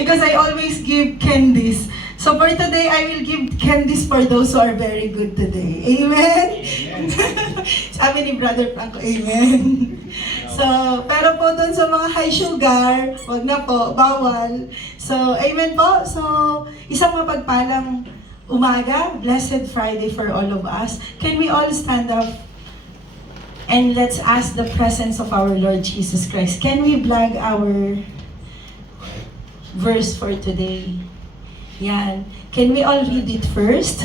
Because I always give candies. So for today, I will give candies for those who are very good today. Amen? Sabi ni Brother Franco, amen. So, pero po dun sa mga high sugar, wag na po, bawal. So, amen po. So, isang mapagpalang umaga, Blessed Friday for all of us. Can we all stand up? And let's ask the presence of our Lord Jesus Christ. Can we blog our verse for today? Yan. Can we all read it first?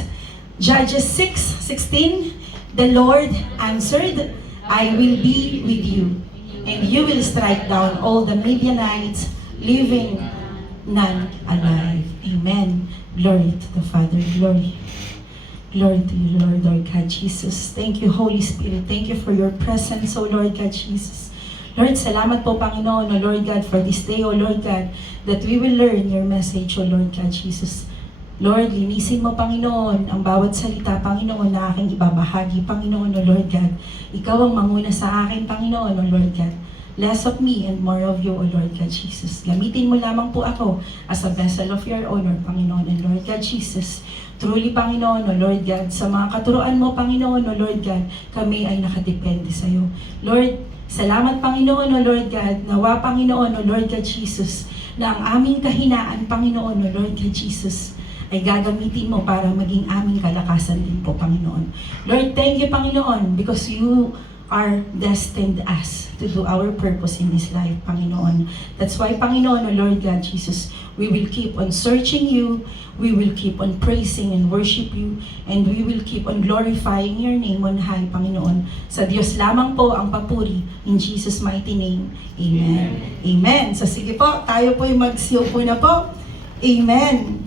Judges 6:16. The Lord answered, I will be with you, and you will strike down all the Midianites, leaving none alive. Amen. Glory to the Father. Glory. Glory to you, Lord, Lord God Jesus. Thank you, Holy Spirit. Thank you for your presence, O Lord God Jesus. Lord, salamat po, Panginoon, O Lord God, for this day, O Lord God, that we will learn your message, O Lord God Jesus. Lord, linisin mo, Panginoon, ang bawat salita, Panginoon, na aking ibabahagi, Panginoon, O Lord God. Ikaw ang manguna sa akin, Panginoon, O Lord God. Less of me and more of you, O Lord God Jesus. Gamitin mo lamang po ako as a vessel of your honor, Panginoon, and Lord God Jesus. Truly, Panginoon, O Lord God, sa mga katuruan mo, Panginoon, O Lord God, kami ay nakadepende sa iyo. Lord, salamat, Panginoon, O Lord God, nawa, Panginoon, O Lord God Jesus, na ang aming kahinaan, Panginoon, O Lord God Jesus, ay gagamitin mo para maging aming kalakasan din po, Panginoon. Lord, thank you, Panginoon, because you are destined us to do our purpose in this life, Panginoon. That's why, Panginoon, O Lord God Jesus, we will keep on searching you, we will keep on praising and worship you, and we will keep on glorifying your name on high, Panginoon. Sa Diyos lamang po ang papuri, in Jesus' mighty name. Amen. Amen. So sige po, tayo po yung magsiupo na po. Amen.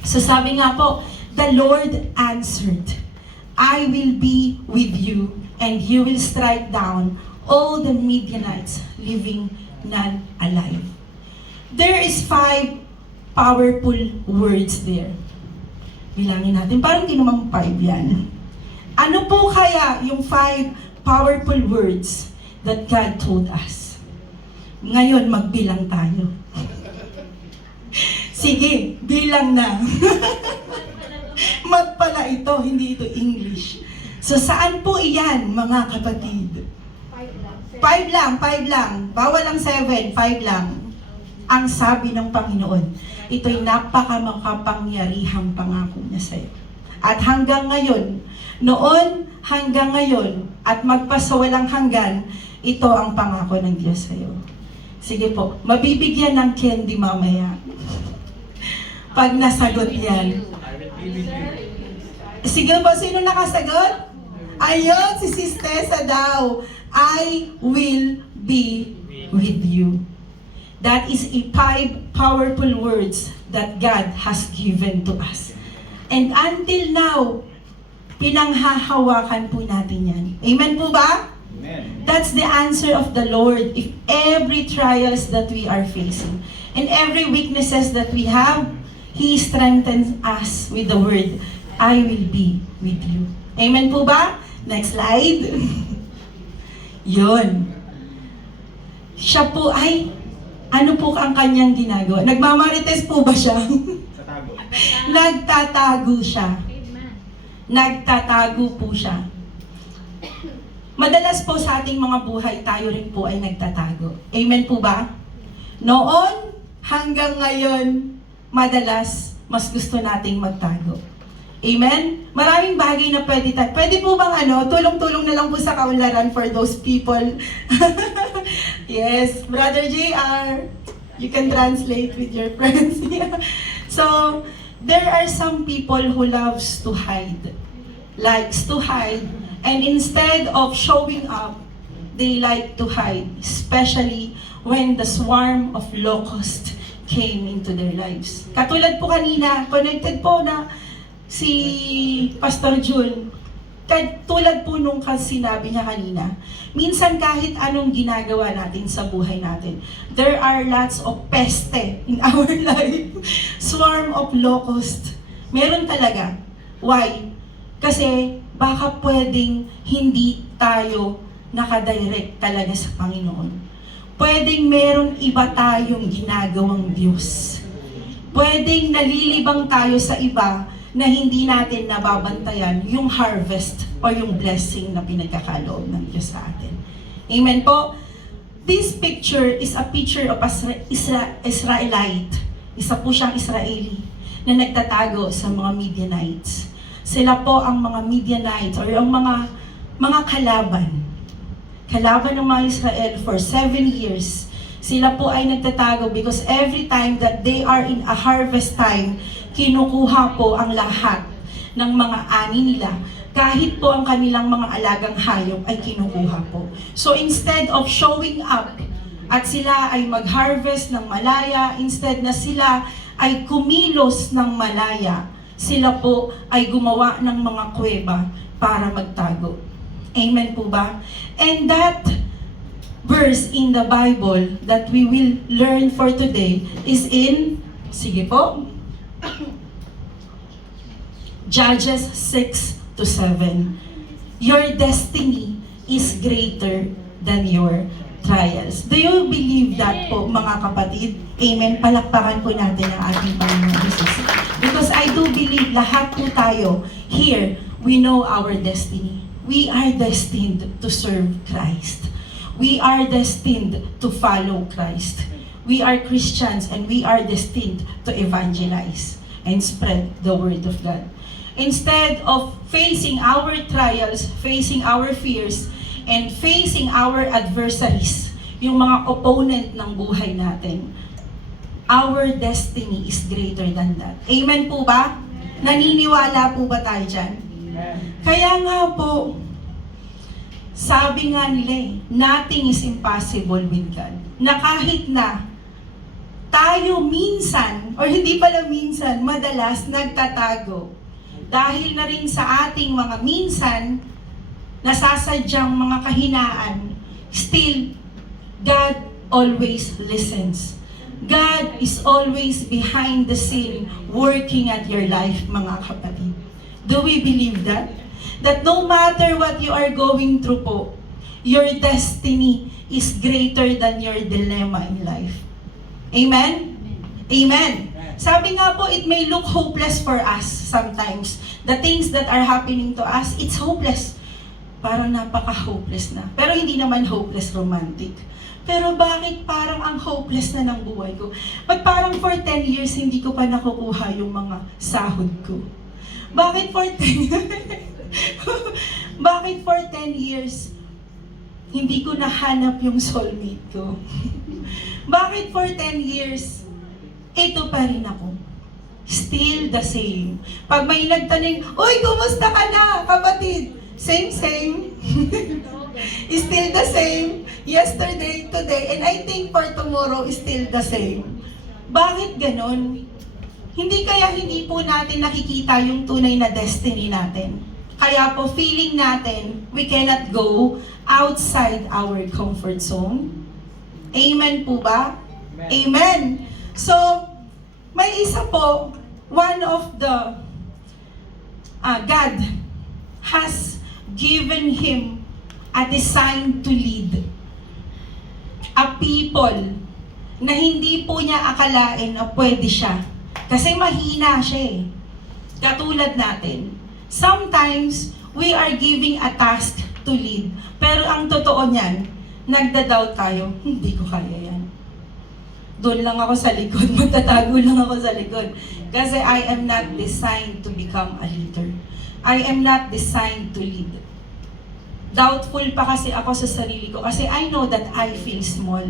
So sabi nga po, the Lord answered, I will be with you, and you will strike down all the Midianites, leaving none alive. There is 5 powerful words there. Bilangin natin, parang di naman 5 yan. Ano po kaya yung 5 powerful words that God told us? Ngayon, magbilang tayo. Sige, bilang na. Magpala ito, hindi ito English. So saan po iyan, mga kapatid? 5 lang. Bawal ang 7, 5 lang. Ang sabi ng Panginoon, ito'y napakamakapangyarihang pangako niya sa iyo. At hanggang ngayon, noon hanggang ngayon, at magpasawalang hanggan, ito ang pangako ng Diyos sa iyo. Sige po, mabibigyan ng candy mamaya. Pag nasagot yan. Sige po, sino nakasagot? Ayun, si Sis Tessa daw. I will be with you. That is a 5 powerful words that God has given to us. And until now, pinanghahawakan po natin yan. Amen po ba? Amen. That's the answer of the Lord if every trials that we are facing and every weaknesses that we have, He strengthens us with the word, I will be with you. Amen po ba? Next slide. Yun. Siya po ay, ano po ang kanyang ginagawa? Nagmamarites po ba siya? Sa tago. Nagtatago siya. Nagtatago po siya. Madalas po sa ating mga buhay, tayo rin po ay nagtatago. Amen po ba? Noon hanggang ngayon, madalas, mas gusto nating magtago. Amen? Maraming bagay na pwede po bang tulong-tulong na lang po sa kaunlaran for those people. Yes, Brother JR, you can translate with your friends. So, there are some people who loves to hide, likes to hide, and instead of showing up, they like to hide, especially when the swarm of locusts came into their lives. Katulad po kanina, connected po na si Pastor Jun, tulad po nung sinabi niya kanina, minsan kahit anong ginagawa natin sa buhay natin, there are lots of peste in our life. Swarm of locusts. Meron talaga. Why? Kasi baka pwedeng hindi tayo nakadirect talaga sa Panginoon. Pwedeng meron iba tayong ginagawang Diyos. Pwedeng nalilibang tayo sa iba na hindi natin nababantayan yung harvest o yung blessing na pinagkakaloob ng Diyos sa atin. Amen po? This picture is a picture of Israelite. Isa po siyang Israeli na nagtatago sa mga Midianites. Sila po ang mga Midianites or ang mga kalaban. Kalaban ng mga Israel for 7 years. Sila po ay nagtatago because every time that they are in a harvest time, kinukuha po ang lahat ng mga ani nila. Kahit po ang kanilang mga alagang hayop ay kinukuha po. So instead of showing up at sila ay mag-harvest ng malaya, instead na sila ay kumilos ng malaya, sila po ay gumawa ng mga kuweba para magtago. Amen po ba? And that verse in the Bible that we will learn for today is in, sige po, Judges 6-7. Your destiny is greater than your trials. Do you believe that po, mga kapatid? Amen. Palakpakan po natin ang ating Panginoon Jesus. Because I do believe lahat po tayo here, we know our destiny. We are destined to serve Christ. We are destined to follow Christ. We are Christians and we are destined to evangelize and spread the word of God. Instead of facing our trials, facing our fears, and facing our adversaries, yung mga opponent ng buhay natin, our destiny is greater than that. Amen po ba? Naniniwala po ba tayo dyan? Kaya nga po, sabi nga nila nothing is impossible with God. Na kahit na tayo minsan, or hindi pala minsan, madalas nagtatago. Dahil na rin sa ating mga minsan, nasasadyang mga kahinaan, still, God always listens. God is always behind the scene, working at your life, mga kapatid. Do we believe that? That no matter what you are going through po, your destiny is greater than your dilemma in life. Amen? Amen. Sabi nga po, it may look hopeless for us sometimes. The things that are happening to us, it's hopeless. Parang napaka-hopeless na. Pero hindi naman hopeless romantic. Pero bakit parang ang hopeless na ng buhay ko? Ba't parang for 10 years hindi ko pa nakukuha yung mga sahod ko? Bakit for 10 Bakit for 10 years hindi ko nahanap yung soulmate ko? Bakit for 10 years ito pa rin ako? Still the same. Pag may nagtanong, "Uy, kumusta ka na, kapatid?" Same. Still the same. Yesterday, today, and I think for tomorrow is still the same. Bakit ganon? Hindi po natin nakikita yung tunay na destiny natin. Kaya po feeling natin we cannot go outside our comfort zone. Amen po ba? Amen. So, may isa po, one of the God has given him a design to lead a people na hindi po niya akalain na pwede siya. Kasi mahina siya eh. Katulad natin. Sometimes, we are giving a task to lead. Pero ang totoo niyan, nagda-doubt tayo, hindi ko kaya yan. Doon lang ako sa likod, magtatago lang ako sa likod. Kasi I am not designed to become a leader. I am not designed to lead. Doubtful pa kasi ako sa sarili ko kasi I know that I feel small.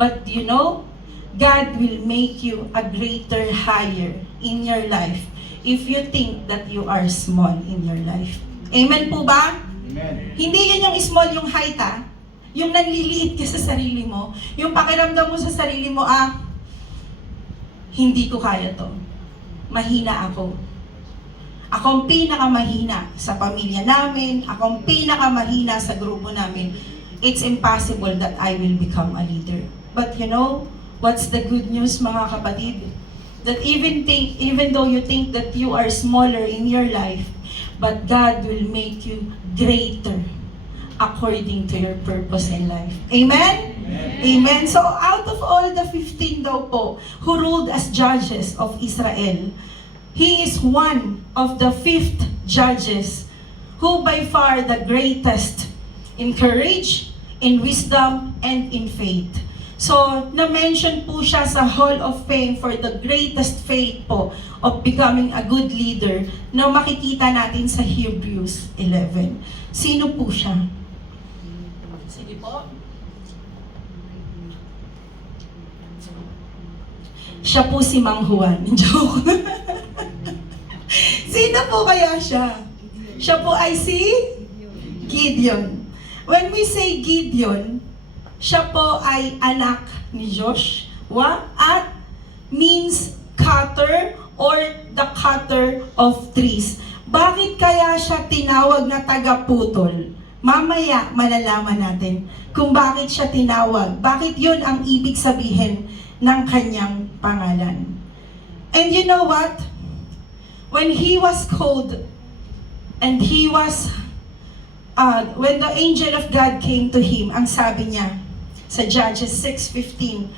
But you know, God will make you a greater higher in your life if you think that you are small in your life. Amen po ba? Amen. Hindi yan yung small, yung height ha. Yung nanliliit ka sa sarili mo. Yung pakiramdam mo sa sarili mo, hindi ko kaya to. Mahina ako. Akong pinakamahina sa pamilya namin. Akong pinakamahina sa grupo namin. It's impossible that I will become a leader. But you know, what's the good news, mga kapatid? That even though you think that you are smaller in your life, but God will make you greater according to your purpose in life. Amen? Amen. So out of all the 15 daw po who ruled as judges of Israel, he is one of the 5th judges who by far the greatest in courage, in wisdom, and in faith. So, na-mention po siya sa Hall of Fame for the greatest faith po of becoming a good leader na makikita natin sa Hebrews 11. Sino po siya? Sige po. Siya po si Mang Juan. Joke. Sino po kaya siya? Siya po ay si Gideon. When we say Gideon, siya po ay anak ni Joshua at means cutter or the cutter of trees. Bakit kaya siya tinawag na taga-putol? Mamaya malalaman natin kung bakit siya tinawag. Bakit yun ang ibig sabihin ng kanyang pangalan. And you know what? When he was called and he was when the angel of God came to him, ang sabi niya sa Judges 6:15,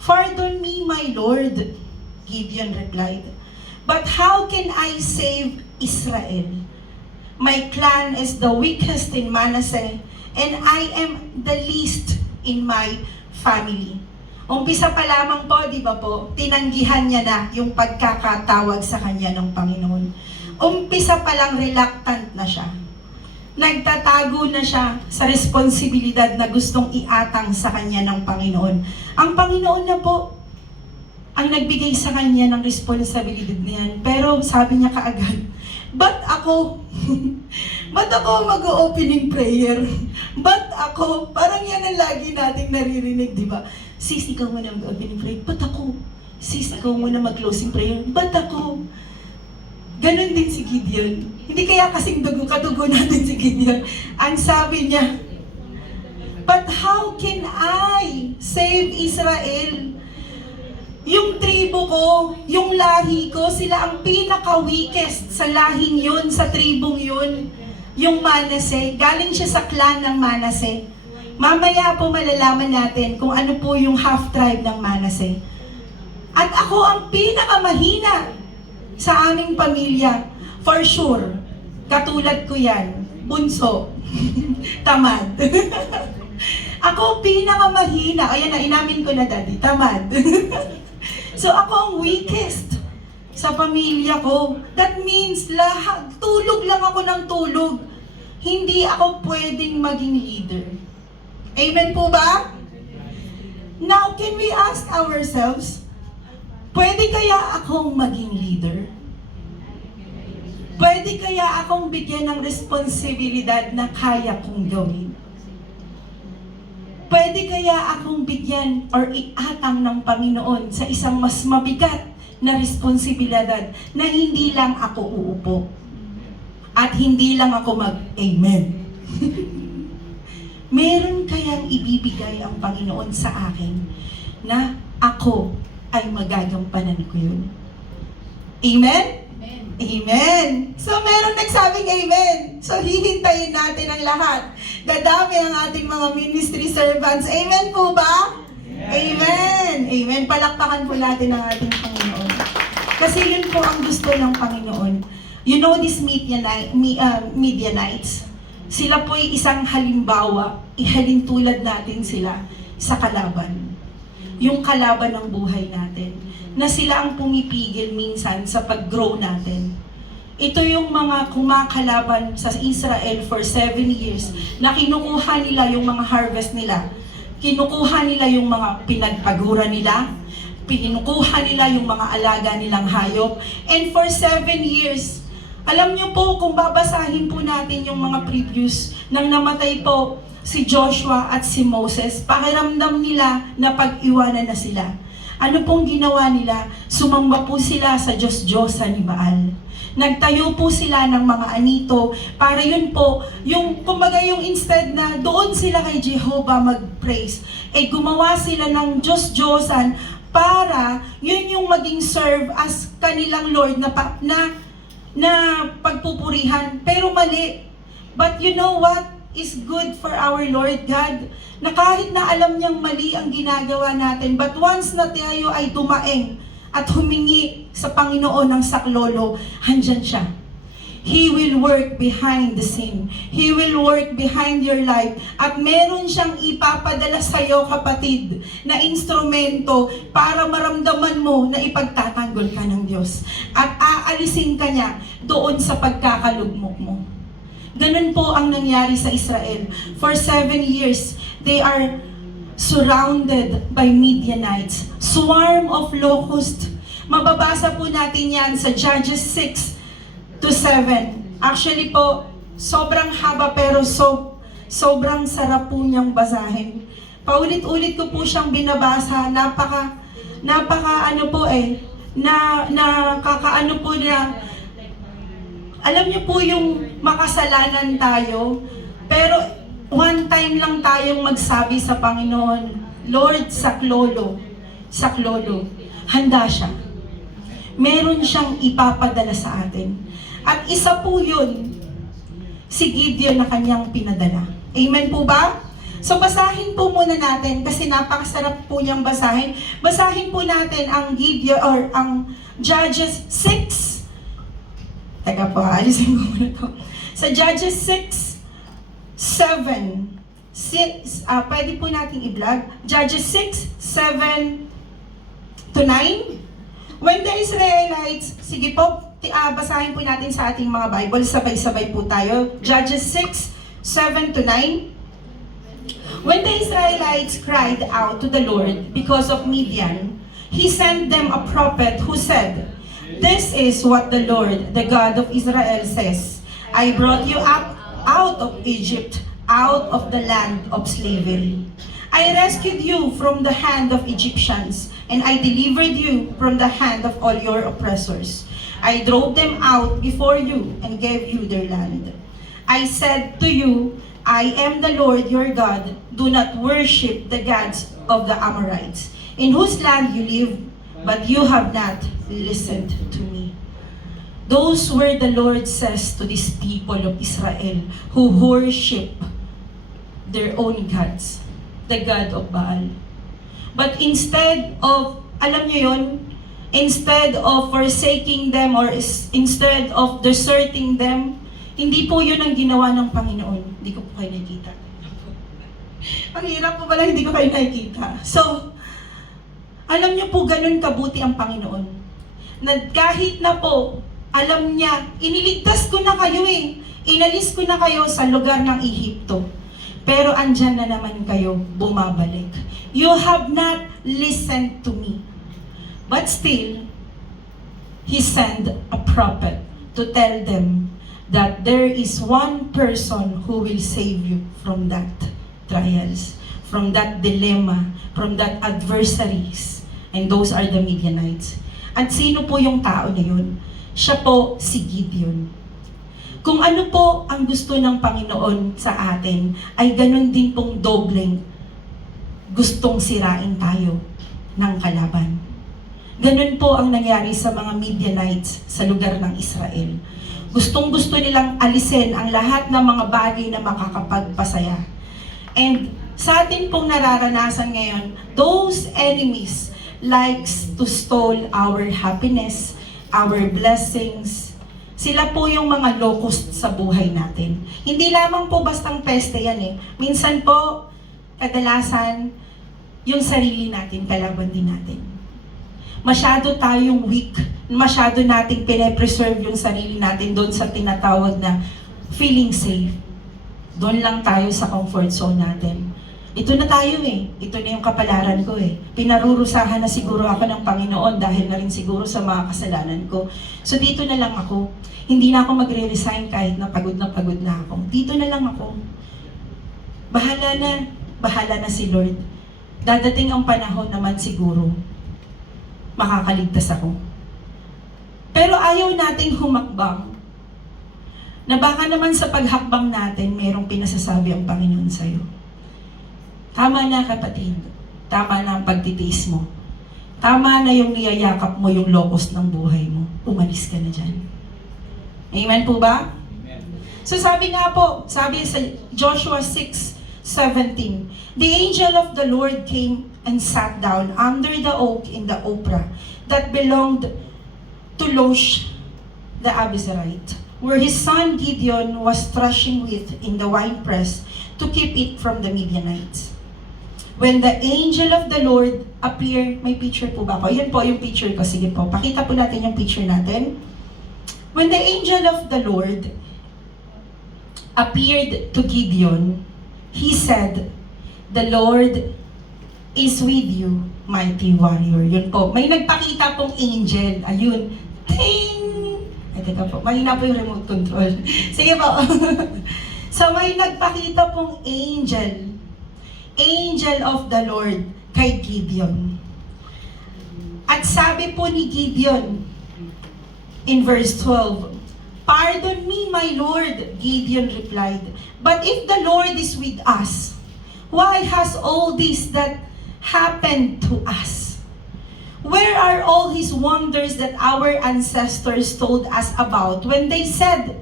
"Pardon me, my Lord," Gideon replied, "but how can I save Israel? My clan is the weakest in Manasseh, and I am the least in my family." Umpisa pa lamang po, di ba po, tinanggihan niya na yung pagkakatawag sa kanya ng Panginoon. Umpisa pa lang reluctant na siya. Nagtatago na siya sa responsibilidad na gustong iatang sa kanya ng Panginoon. Ang Panginoon na po ang nagbigay sa kanya ng responsibilidad niyan. Pero sabi niya kaagad, ba't ako? Ba't ako mag-opening prayer? Ba't ako? Parang yan ang lagi nating naririnig, di ba? Sis, ikaw muna mag-opening prayer. Ba't ako? Sis, ikaw muna mag-closing prayer. Ba't ako? Ganon din si Gideon. Hindi kaya kasing kadugo natin si Gideon. Ang sabi niya, but how can I save Israel? Yung tribo ko, yung lahi ko, sila ang pinaka-weakest sa lahing yun, sa tribong yun. Yung Manasseh, galing siya sa clan ng Manasseh. Mamaya po malalaman natin kung ano po yung half-tribe ng Manasseh. At ako ang pinaka-mahina sa aming pamilya, for sure. Katulad ko yan, bunso, tamad. Ako pinakamahina, ayan na, inamin ko na daddy, tamad. So ako ang weakest sa pamilya ko. That means lahat, tulog lang ako ng tulog. Hindi ako pwedeng maging leader. Amen po ba? Now, can we ask ourselves, pwede kaya akong maging leader? Pwede kaya akong bigyan ng responsibilidad na kaya kong gawin? Pwede kaya akong bigyan or iatang ng Panginoon sa isang mas mabigat na responsibilidad na hindi lang ako uupo at hindi lang ako mag-amen? Meron kayang ibibigay ang Panginoon sa akin na ako ay magagampanan ko yun. Amen? Amen. Amen. So, meron nagsabing amen. So, hihintayin natin ang lahat. Dadami ang ating mga ministry servants. Amen po ba? Amen. Amen. Palakpakan po natin ang ating Panginoon. Kasi yun po ang gusto ng Panginoon. You know these Midianites? Sila po'y isang halimbawa. Ihalintulad natin sila sa kalaban. Yung kalaban ng buhay natin, na sila ang pumipigil minsan sa pag-grow natin. Ito yung mga kumakalaban sa Israel for 7 years, na kinukuha nila yung mga harvest nila, kinukuha nila yung mga pinagpagura nila, pinukuha nila yung mga alaga nilang hayop, and for 7 years, alam niyo po, kung babasahin po natin yung mga previews nang namatay po si Joshua at si Moses, pakiramdam nila na pag-iwanan na sila. Ano pong ginawa nila? Sumamba po sila sa Diyos-Diyosan ni Baal. Nagtayo po sila ng mga anito para yun po, yung kumbaga yung instead na doon sila kay Jehovah mag-praise, gumawa sila ng Diyos-Diyosan para yun yung maging serve as kanilang Lord na pagpupurihan. Pero mali. But you know what? is good for our Lord God, na kahit na alam niyang mali ang ginagawa natin, but once na tayo ay dumaeng at humingi sa Panginoon ng saklolo, handyan siya. He will work behind the scene. He will work behind your life. At meron siyang ipapadala sa iyo, kapatid, na instrumento para maramdaman mo na ipagtatanggol ka ng Diyos. At aalisin ka niya doon sa pagkakalugmok mo. Ganun po ang nangyari sa Israel. For 7 years, they are surrounded by Midianites. Swarm of locusts. Mababasa po natin yan sa Judges 6 to 7. Actually po, sobrang haba pero sobrang sarap po niyang basahin. Paulit-ulit ko po siyang binabasa. Napaka ano po nakakaano po na, alam niyo po yung makasalanan tayo, pero one time lang tayong magsabi sa Panginoon, Lord, saklolo, handa siya. Meron siyang ipapadala sa atin. At isa po yun, si Gideon na kanyang pinadala. Amen po ba? So basahin po muna natin kasi napakasarap po niyang basahin. Basahin po natin ang Gideon or ang Judges 6. Teka po, alisin ko muna to. Sa Judges 6, 7. Pwede po natin i-vlog. Judges 6, 7 to 9. When the Israelites, sige po, basahin po natin sa ating mga Bible, sabay-sabay po tayo. Judges 6, 7 to 9. When the Israelites cried out to the Lord because of Midian, He sent them a prophet who said, "This is what the Lord, the God of Israel says, I brought you up out of Egypt, out of the land of slavery. I rescued you from the hand of Egyptians, and I delivered you from the hand of all your oppressors. I drove them out before you and gave you their land. I said to you, I am the Lord your God. Do not worship the gods of the Amorites, in whose land you live, but you have not listened to me." Those were the Lord says to these people of Israel who worship their own gods, the God of Baal. But instead of, alam niyo yun, instead of forsaking them or instead of deserting them, hindi po yun ang ginawa ng Panginoon. Hindi ko po kayo nakikita. Ang hirap po pala, hindi ko kayo nakikita. So, alam niyo po, ganun kabuti ang Panginoon. Na kahit na po, alam niya, iniligtas ko na kayo inalis ko na kayo sa lugar ng Ehipto. Pero andyan na naman kayo bumabalik. You have not listened to me. But still, He sent a prophet to tell them that there is one person who will save you from that trials, from that dilemma, from that adversaries. And those are the Midianites. At sino po yung tao na yun? Siya po si Gideon. Kung ano po ang gusto ng Panginoon sa atin, ay ganun din pong dobleng gustong sirain tayo ng kalaban. Ganun po ang nangyari sa mga Midianites sa lugar ng Israel. Gustong-gusto nilang alisin ang lahat ng mga bagay na makakapagpasaya. And sa atin pong nararanasan ngayon, those enemies likes to stole our happiness, our blessings. Sila po yung mga locust sa buhay natin. Hindi lamang po bastang peste yan Minsan po, kadalasan, yung sarili natin, kalaban din natin. Masyado tayong weak, masyado nating pine-preserve yung sarili natin doon sa tinatawag na feeling safe. Doon lang tayo sa comfort zone natin. Ito na tayo ito na yung kapalaran ko Pinarurusahan na siguro ako ng Panginoon dahil na rin siguro sa mga kasalanan ko. So dito na lang ako. Hindi na ako magre-resign kahit na pagod na ako. Dito na lang ako. Bahala na si Lord. Dadating ang panahon naman siguro, makakaligtas ako. Pero ayaw nating humakbang na baka naman sa paghakbang natin, mayroong pinasasabi ang Panginoon sa'yo. Tama na kapatid, tama na ang pagtitiis mo. Tama na yung niyayakap mo yung locust ng buhay mo. Umalis ka na dyan. Amen po ba? Amen. So sabi nga po, sabi sa Joshua 6:17, the angel of the Lord came and sat down under the oak in the Ophrah that belonged to Losh the Abiezrite, where his son Gideon was threshing wheat in the winepress to keep it from the Midianites. When the angel of the Lord appeared, may picture po ba ako? Yan po yung picture ko. Sige po, pakita po natin yung picture natin. When the angel of the Lord appeared to Gideon, he said, "The Lord is with you, mighty warrior." Yun po, may nagpakita pong angel. Ayun. Ting! Ay, teka po, mahina po yung remote control. Sige po. So may nagpakita pong angel. Angel of the Lord kay Gideon. At sabi po ni Gideon in verse 12, "Pardon me, my Lord," Gideon replied, "but if the Lord is with us, why has all this that happened to us? Where are all his wonders that our ancestors told us about when they said,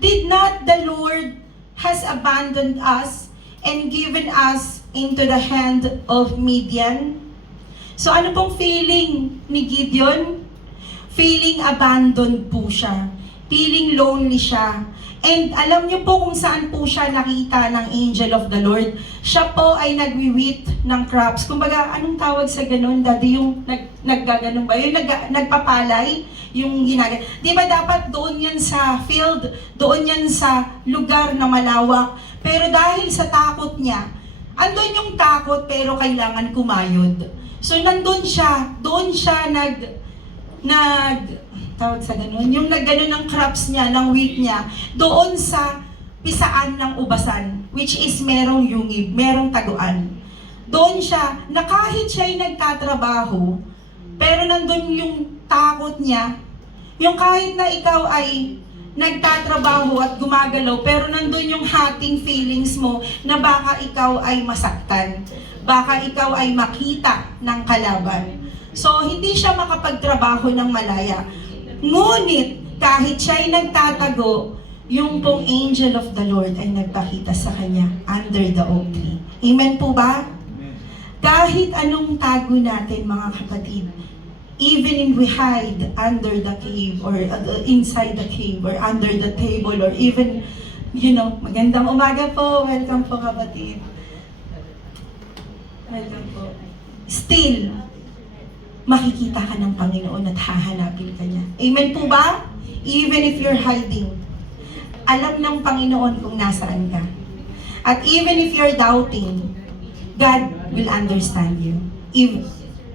'Did not the Lord has abandoned us and given us into the hand of Midian?'" So ano pong feeling ni Gideon? Feeling abandoned po siya. Feeling lonely siya. And alam niyo po kung saan po siya nakita ng angel of the Lord. Siya po ay nagwiwit ng crops. Kumbaga, anong tawag sa ganun? Daddy, yung naggaganon ba? Yung nagpapalay? Yung ginagawa. Di ba dapat doon yan sa field? Doon yan sa lugar na malawak. Pero dahil sa takot niya, andun yung takot pero kailangan kumayod. So nandun siya, doon siya tawag sa ganun, yung nagganon ng crops niya, ng wheat niya, doon sa pisaan ng ubasan, which is merong yungib, merong taguan. Doon siya, na kahit siya'y nagtatrabaho, pero nandun yung takot niya, yung kahit na ikaw ay nagtatrabaho at gumagalaw, pero nandun yung hating feelings mo na baka ikaw ay masaktan, baka ikaw ay makita ng kalaban. So, hindi siya makapagtrabaho ng malaya. Ngunit, kahit siya'y nagtatago, yung pong angel of the Lord ay nagpakita sa kanya under the oak tree. Amen po ba? Kahit anong tago natin, mga kapatid, even if we hide under the cave or inside the cave or under the table or even, magandang umaga po. Welcome po, kapatid. Welcome po. Still, makikita ka ng Panginoon at hahanapin ka niya. Amen po ba? Even if you're hiding, alam ng Panginoon kung nasaan ka. At even if you're doubting, God will understand you.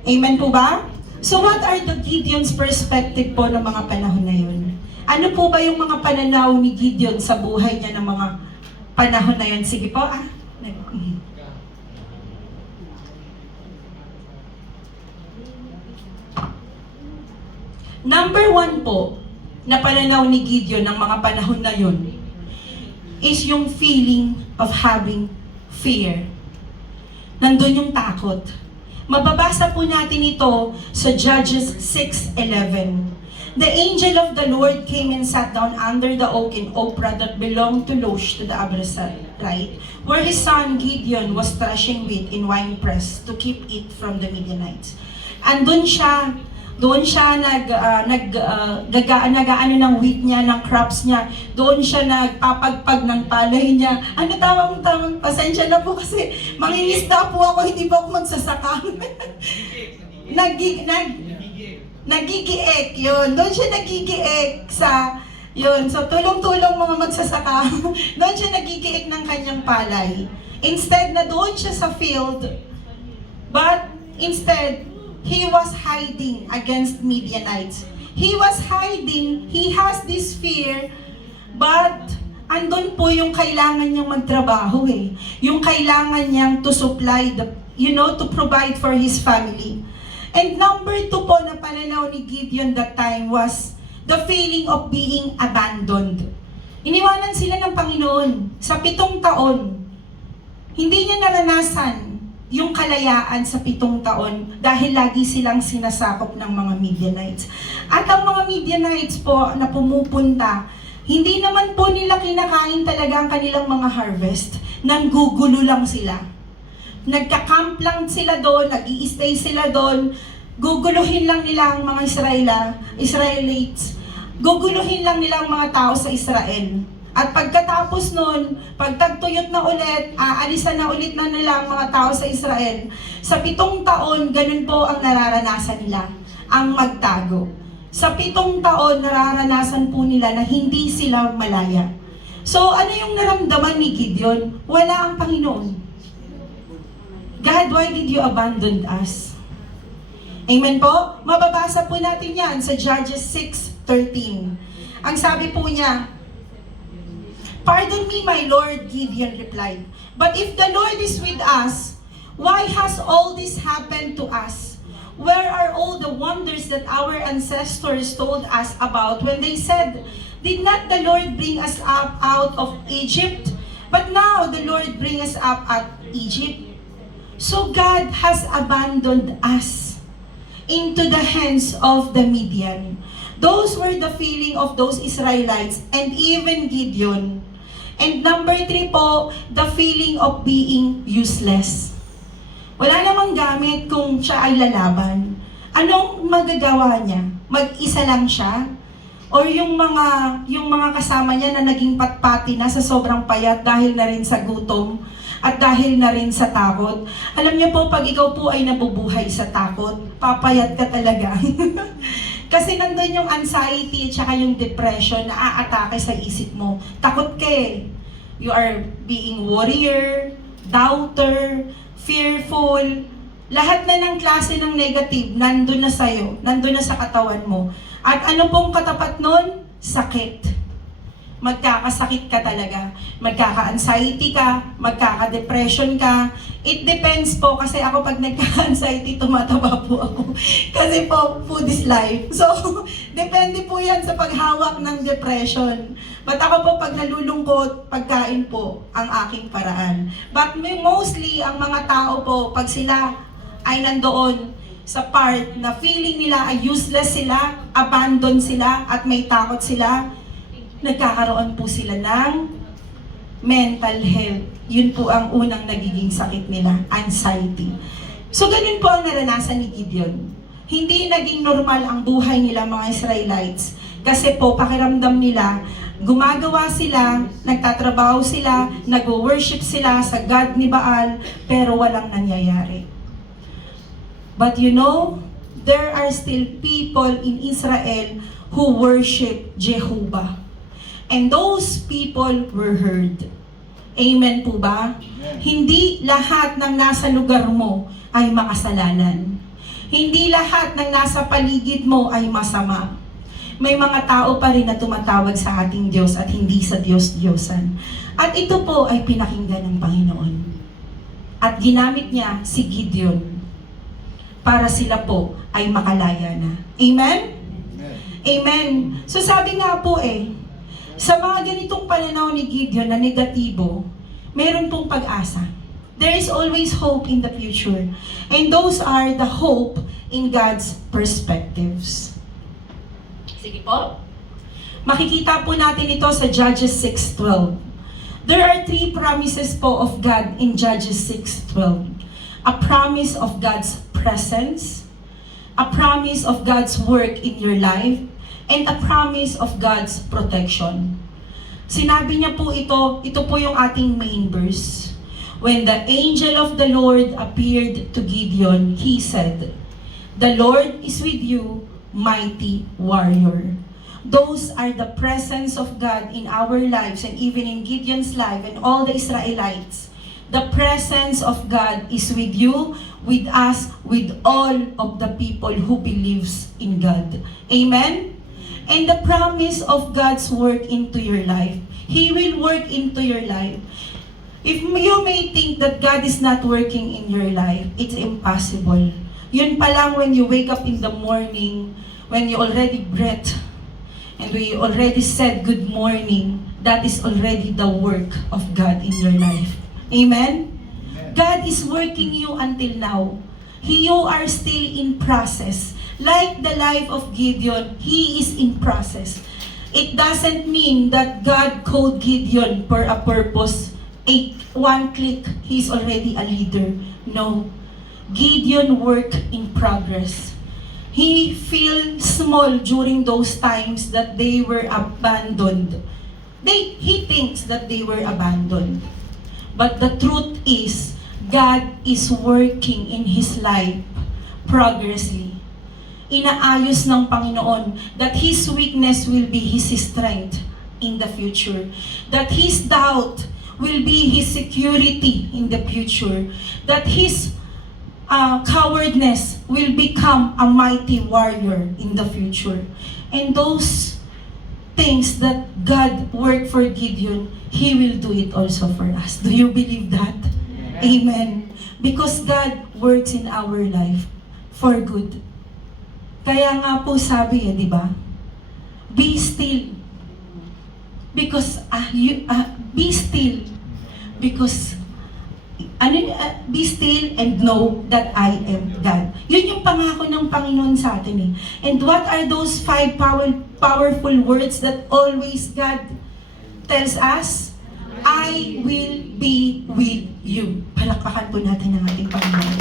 Amen po ba? So what are the Gideon's perspective po ng mga panahon na yun? Ano po ba yung mga pananaw ni Gideon sa buhay niya ng mga panahon na yun? Sige po, Number 1 po, na pananaw ni Gideon ng mga panahon na yun, is yung feeling of having fear. Nandun yung takot. Mababasa po natin ito sa Judges 6:11. The angel of the Lord came and sat down under the oak in Ophrah that belonged to Losh to the Abiezrite, where his son Gideon was threshing wheat in winepress to keep it from the Midianites. Andun siya, doon siya nag-aano ng wheat niya, ng crops niya. Doon siya nagpapagpag ng palay niya. Ano tamang pasensya na po kasi mangingisda po ako, hindi po ako magsasaka. Nagigiek, yun. Doon siya nagigiek sa, yun. So tulong-tulong mga magsasaka. Doon siya nagigiek ng kanyang palay. Instead na doon siya sa field, but instead, he was hiding against Midianites. He was hiding, he has this fear, but andun po yung kailangan niyang magtrabaho eh. Yung kailangan niyang to supply, to provide for his family. And number 2 po na pananaw ni Gideon that time was the feeling of being abandoned. Iniwanan sila ng Panginoon sa 7 taon. Hindi niya naranasan yung kalayaan sa 7 taon dahil lagi silang sinasakop ng mga Midianites. At ang mga Midianites po na pumupunta Hindi naman po nila kinakain talaga ang kanilang mga harvest. Nanggugulo lang sila. Nagka-camp lang sila doon, nag-i-stay sila doon. Guguluhin lang nila ang mga Israelites. Guguluhin lang nila ang mga tao sa Israel. At pagkatapos nun, pagtagtuyot na ulit, aalisan na ulit na nila ang mga tao sa Israel. Sa 7 taon, ganun po ang nararanasan nila, ang magtago. Sa 7 taon, nararanasan po nila na hindi sila malaya. So, ano yung naramdaman ni Gideon? Wala ang Panginoon. God, why did you abandon us? Amen po? Mababasa po natin yan sa Judges 6:13. Ang sabi po niya, "Pardon me, my Lord," Gideon replied. "But if the Lord is with us, why has all this happened to us? Where are all the wonders that our ancestors told us about when they said, 'Did not the Lord bring us up out of Egypt?' But now the Lord bring us up at Egypt." So God has abandoned us into the hands of the Midian. Those were the feeling of those Israelites and even Gideon. And number 3 po, the feeling of being useless. Wala namang gamit kung siya ay lalaban. Anong magagawa niya? Mag-isa lang siya? Or yung mga kasama niya na naging patpati na sa sobrang payat dahil na rin sa gutom at dahil na rin sa takot. Alam niyo po, pag ikaw po ay nabubuhay sa takot, papayat ka talaga. Kasi nandun yung anxiety at saka yung depression na aatake sa isip mo. Takot ka eh. You are being worrier, doubter, fearful. Lahat na ng klase ng negative, nandun na sa'yo, nandun na sa katawan mo. At ano pong katapat nun? Sakit. Magkakasakit ka talaga. Magkaka-anxiety ka, magkaka-depression ka. It depends po, kasi ako pag nagka-anxiety, tumataba po ako. Kasi po, food is life. So, depende po yan sa paghawak ng depression. But ako po, pag nalulungkot, pagkain po ang aking paraan. But mostly, ang mga tao po, pag sila ay nandoon sa part na feeling nila ay useless sila, abandon sila, at may takot sila, nagkakaroon po sila ng mental health. Yun po ang unang nagiging sakit nila, anxiety. So, ganun po ang naranasan ni Gideon. Hindi naging normal ang buhay nila mga Israelites. Kasi po, pakiramdam nila, gumagawa sila, nagtatrabaho sila, nag-worship sila sa God ni Baal, pero walang nangyayari. But you know, there are still people in Israel who worship Jehovah. And those people were heard. Amen po ba? Amen. Hindi lahat ng nasa lugar mo ay makasalanan. Hindi lahat ng nasa paligid mo ay masama. May mga tao pa rin na tumatawag sa ating Diyos at hindi sa Diyos-Diyosan. At ito po ay pinakinggan ng Panginoon. At ginamit niya si Gideon para sila po ay makalaya na. Amen? Amen. Amen. So sabi nga po sa mga ganitong pananaw ni Gideon na negatibo, meron pong pag-asa. There is always hope in the future. And those are the hope in God's perspectives. Sige po. Makikita po natin ito sa Judges 6:12. There are 3 promises po of God in Judges 6:12. A promise of God's presence, a promise of God's work in your life, and a promise of God's protection. Sinabi niya po ito po yung ating main verse. When the angel of the Lord appeared to Gideon, he said, "The Lord is with you, mighty warrior." Those are the presence of God in our lives and even in Gideon's life and all the Israelites. The presence of God is with you, with us, with all of the people who believes in God. Amen? And the promise of God's work into your life. He will work into your life. If you may think that God is not working in your life, it's impossible. Yun pa lang when you wake up in the morning, when you already breathe, and we already said good morning, that is already the work of God in your life. Amen? God is working you until now. You are still in process. Like the life of Gideon, he is in process. It doesn't mean that God called Gideon for a purpose. One click, he's already a leader. No. Gideon work in progress. He feels small during those times that they were abandoned. He thinks that they were abandoned. But the truth is, God is working in his life progressively. Inaayos ng Panginoon that his weakness will be his strength in the future. That his doubt will be his security in the future. That his cowardness will become a mighty warrior in the future. And those things that God worked for Gideon, He will do it also for us. Do you believe that? Amen. Because God works in our life for good. Kaya nga po sabi di ba? Be still. Because, be still. Because, be still and know that I am God. Yun yung pangako ng Panginoon sa atin eh. And what are those 5 powerful words that always God tells us? I will be with you. Palakpakan po natin ang ating Panginoon.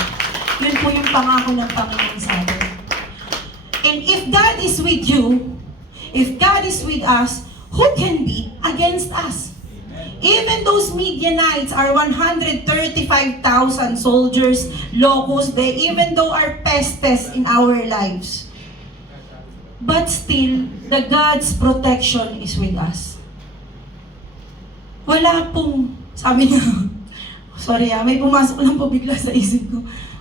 Yun po yung pangako ng Panginoon sa atin. And if God is with you, if God is with us, who can be against us? Even those Midianites are 135,000 soldiers, locusts, they even though are pestes in our lives. But still, the God's protection is with us. Wala pong, sabi niya, sorry may pumasok lang po bigla sa isip ko.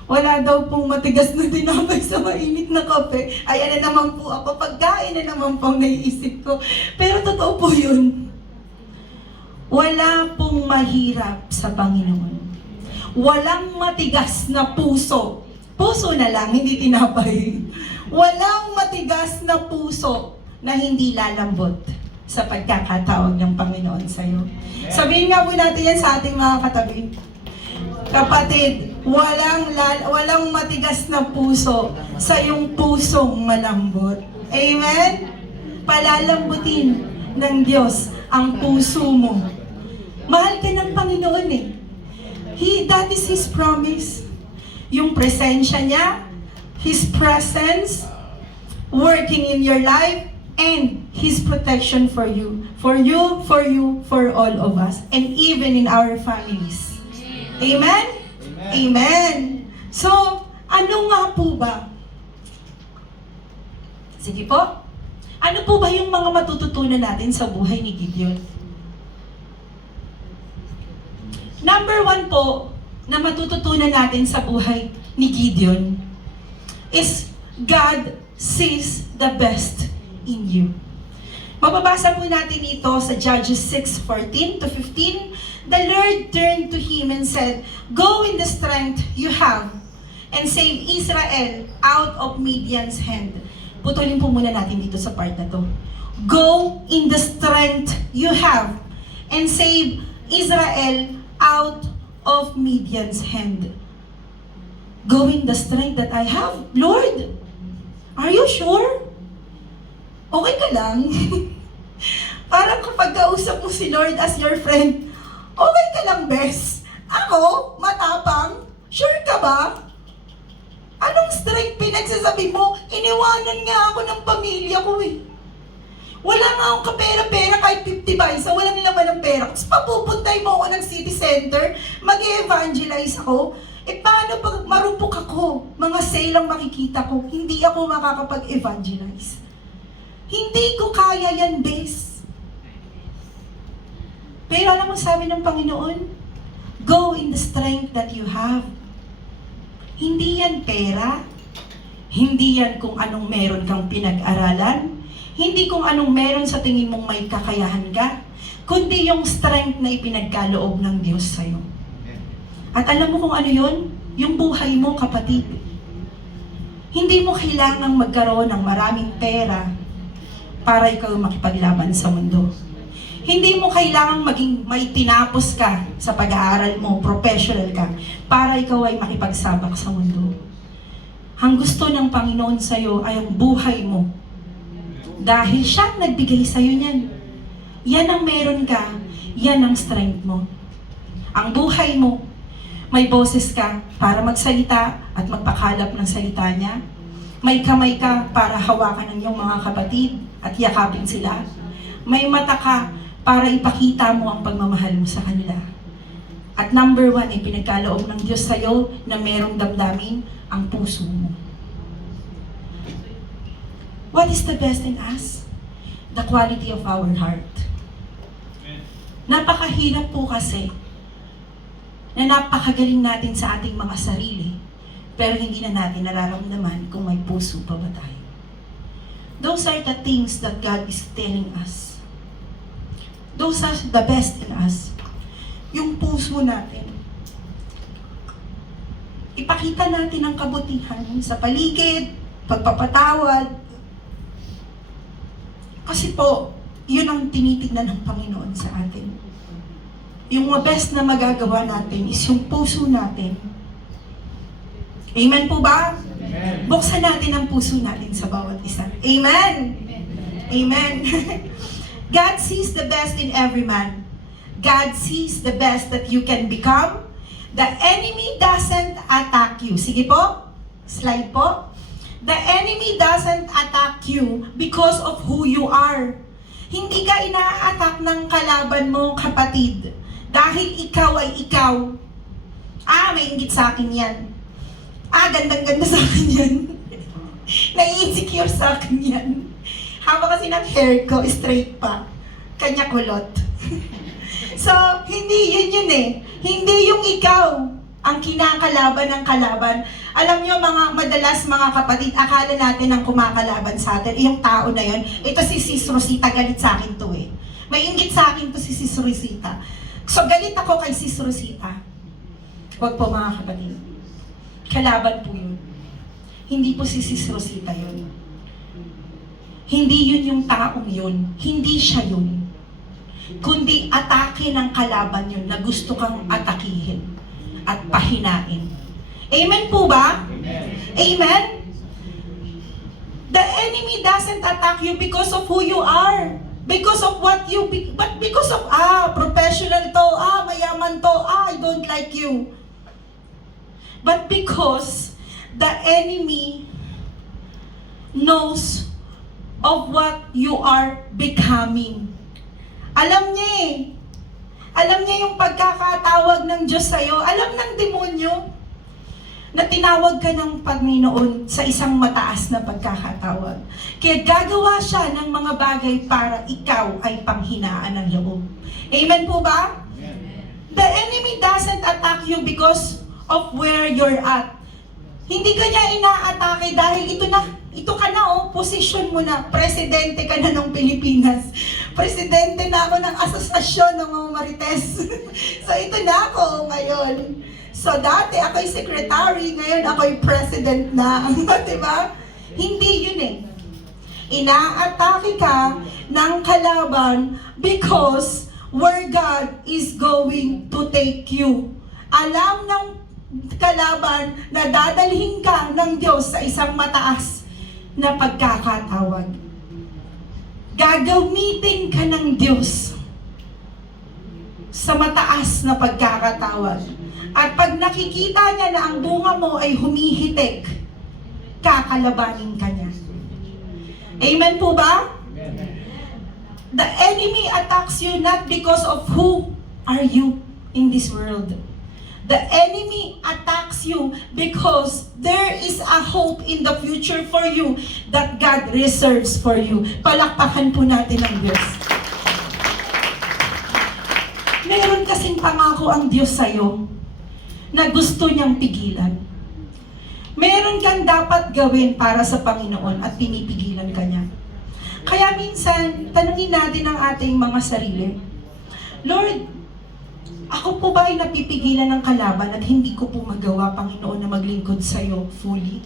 Wala daw pong matigas na tinapay sa mainit na kape. Ayan na naman po ako, pagkain na naman pong naiisip ko. Pero totoo po yun. Wala pong mahirap sa Panginoon. Walang matigas na puso. Puso na lang, hindi tinapay. Walang matigas na puso na hindi lalambot sa pagkakatawag ng Panginoon sa iyo. Sabihin nga po natin yan sa ating mga katabi. Kapatid, walang matigas na puso sa iyong pusong malambot. Amen? Palalambutin ng Diyos ang puso mo. Mahal ka ng Panginoon eh. That is His promise. Yung presensya niya, His presence, working in your life, and His protection for you. For you, for all of us. And even in our families. Amen? Amen. So, ano nga po ba? Sige po. Ano po ba yung mga matututunan natin sa buhay ni Gideon? Number 1 po, na matututunan natin sa buhay ni Gideon is God sees the best in you. Mababasa po natin ito sa Judges 6:14 to 15. The Lord turned to him and said, "Go in the strength you have and save Israel out of Midian's hand." Putulin po muna natin dito sa part na to. Go in the strength you have and save Israel out of Midian's hand. Go in the strength that I have? Lord, are you sure? Okay ka lang? Parang kapag kausap mo si Lord as your friend, okay ka lang, bes? Ako, matapang? Sure ka ba? Anong strength pinagsasabi mo? Iniwanan nga ako ng pamilya ko eh. Wala nga akong kapera-pera kahit 50 baisa, walang laman ng pera. Tapos papupuntay mo ako ng city center, mag-evangelize ako. Eh paano pag marupok ako? Mga sale ang makikita ko, hindi ako makakapag-evangelize. Hindi ko kaya yan, bes. Pero alam mo sabi ng Panginoon, go in the strength that you have. Hindi yan pera. Hindi yan kung anong meron kang pinag-aralan. Hindi kung anong meron sa tingin mong may kakayahan ka. Kundi yung strength na ipinagkaloob ng Diyos sa'yo. At alam mo kung ano yun? Yung buhay mo, kapatid. Hindi mo kailangang magkaroon ng maraming pera para ikaw makipaglaban sa mundo. Hindi mo kailangang maging may tinapos ka sa pag-aaral mo, professional ka, para ikaw ay makipagsabak sa mundo. Ang gusto ng Panginoon sa'yo ay ang buhay mo Dahil siyang nagbigay sa'yo niyan. Yan ang meron ka, yan ang strength mo. Ang buhay mo, may boses ka para magsalita at magpakalap ng salita niya. May kamay ka para hawakan ng iyong mga kapatid at yakapin sila. May mata ka para ipakita mo ang pagmamahal mo sa kanila. At number 1 ay pinagkaloob ng Diyos sa'yo na merong damdamin ang puso mo. What is the best in us? The quality of our heart. Napakahirap po kasi na napakagaling natin sa ating mga sarili, pero hindi na natin nararamdaman kung may puso pa ba tayo. Those are the things that God is telling us. Those are the best in us. Yung puso natin. Ipakita natin ang kabutihan sa paligid, pagpapatawad. Kasi po, yun ang tinitignan ng Panginoon sa atin. Yung best na magagawa natin is yung puso natin. Amen po ba? Amen. Buksan natin ang puso natin sa bawat isa. Amen? Amen. God sees the best in every man. God sees the best that you can become. The enemy doesn't attack you. Sige po, slide po. The enemy doesn't attack you because of who you are. Hindi ka ina-attack ng kalaban mo, kapatid. Dahil ikaw ay ikaw. May inggit sa akin yan. Gandang-ganda sa akin yan. Nai-insecure sa akin yan. Haba kasi ng hair ko, straight pa. Kanya kulot. So, hindi yun eh. Hindi yung ikaw ang kinakalaban ng kalaban. Alam nyo, madalas mga kapatid, akala natin ang kumakalaban sa atin, yung tao na yun, ito si Sis Rosita, galit sa akin to eh. May inggit sa akin to si Sis Rosita. So, galit ako kay Sis Rosita. Huwag po mga kapatid. Kalaban po yun. Hindi po si Sis Rosita yun. Hindi yun yung taong yun. Hindi siya yun. Kundi atake ng kalaban yun na gusto kang atakihin at pahinain. Amen po ba? Amen. Amen? The enemy doesn't attack you because of who you are. Because of what you, but because of, professional to, mayaman to, I don't like you. But because the enemy knows of what you are becoming. Alam niya eh. Alam niya yung pagkakatawag ng Diyos sa'yo. Alam ng demonyo na tinawag ka ng Panginoon sa isang mataas na pagkakatawag. Kaya gagawa siya ng mga bagay para ikaw ay panghinaan ng loob. Amen po ba? Amen. The enemy doesn't attack you because of where you're at. Hindi ka niya ina-atake dahil ito ka na, posisyon mo na, presidente ka na ng Pilipinas. Presidente na ako ng asosasyon ng mga Marites. So ito na ako ngayon. So dati ako'y secretary, ngayon ako'y president na. Diba? Hindi yun eh. Ina-atake ka ng kalaban because where God is going to take you. Alam ng kalaban na dadalhin ka ng Diyos sa isang mataas na pagkakatawag. Gagamitin ka ng Diyos sa mataas na pagkakatawag. At pag nakikita niya na ang bunga mo ay humihitik, kakalabanin ka niya. Amen po ba? The enemy attacks you not because of who are you in this world. The enemy attacks you because there is a hope in the future for you that God reserves for you. Palakpakan po natin ang Diyos. Meron kasing pangako ang Diyos sa'yo na gusto niyang pigilan. Meron kang dapat gawin para sa Panginoon at pinipigilan ka niya. Kaya minsan, tanungin natin ang ating mga sarili, Lord, ako po ba ay napipigilan ng kalaban at hindi ko po magawa, Panginoon, na maglingkod sa iyo fully?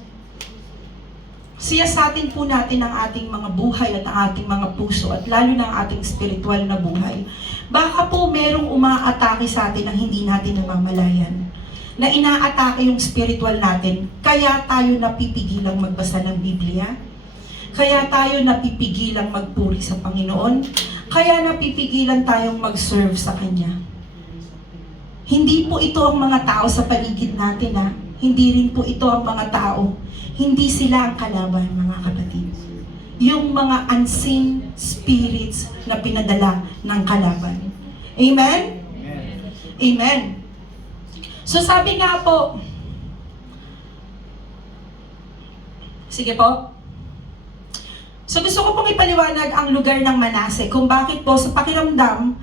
Siyasatin po natin ang ating mga buhay at ang ating mga puso at lalo na ang ating spiritual na buhay. Baka po merong umaatake sa atin ang hindi natin namamalayan. Na inaatake yung spiritual natin, kaya tayo napipigilang magbasa ng Biblia. Kaya tayo napipigilang magpuri sa Panginoon. Kaya napipigilan tayong mag-serve sa Kanya. Hindi po ito ang mga tao sa paligid natin, ha? Hindi rin po ito ang mga tao. Hindi sila ang kalaban, mga kapatid. Yung mga unseen spirits na pinadala ng kalaban. Amen? Amen. So sabi nga po, sige po. So gusto ko pong ipaliwanag ang lugar ng Manase kung bakit po sa pakiramdam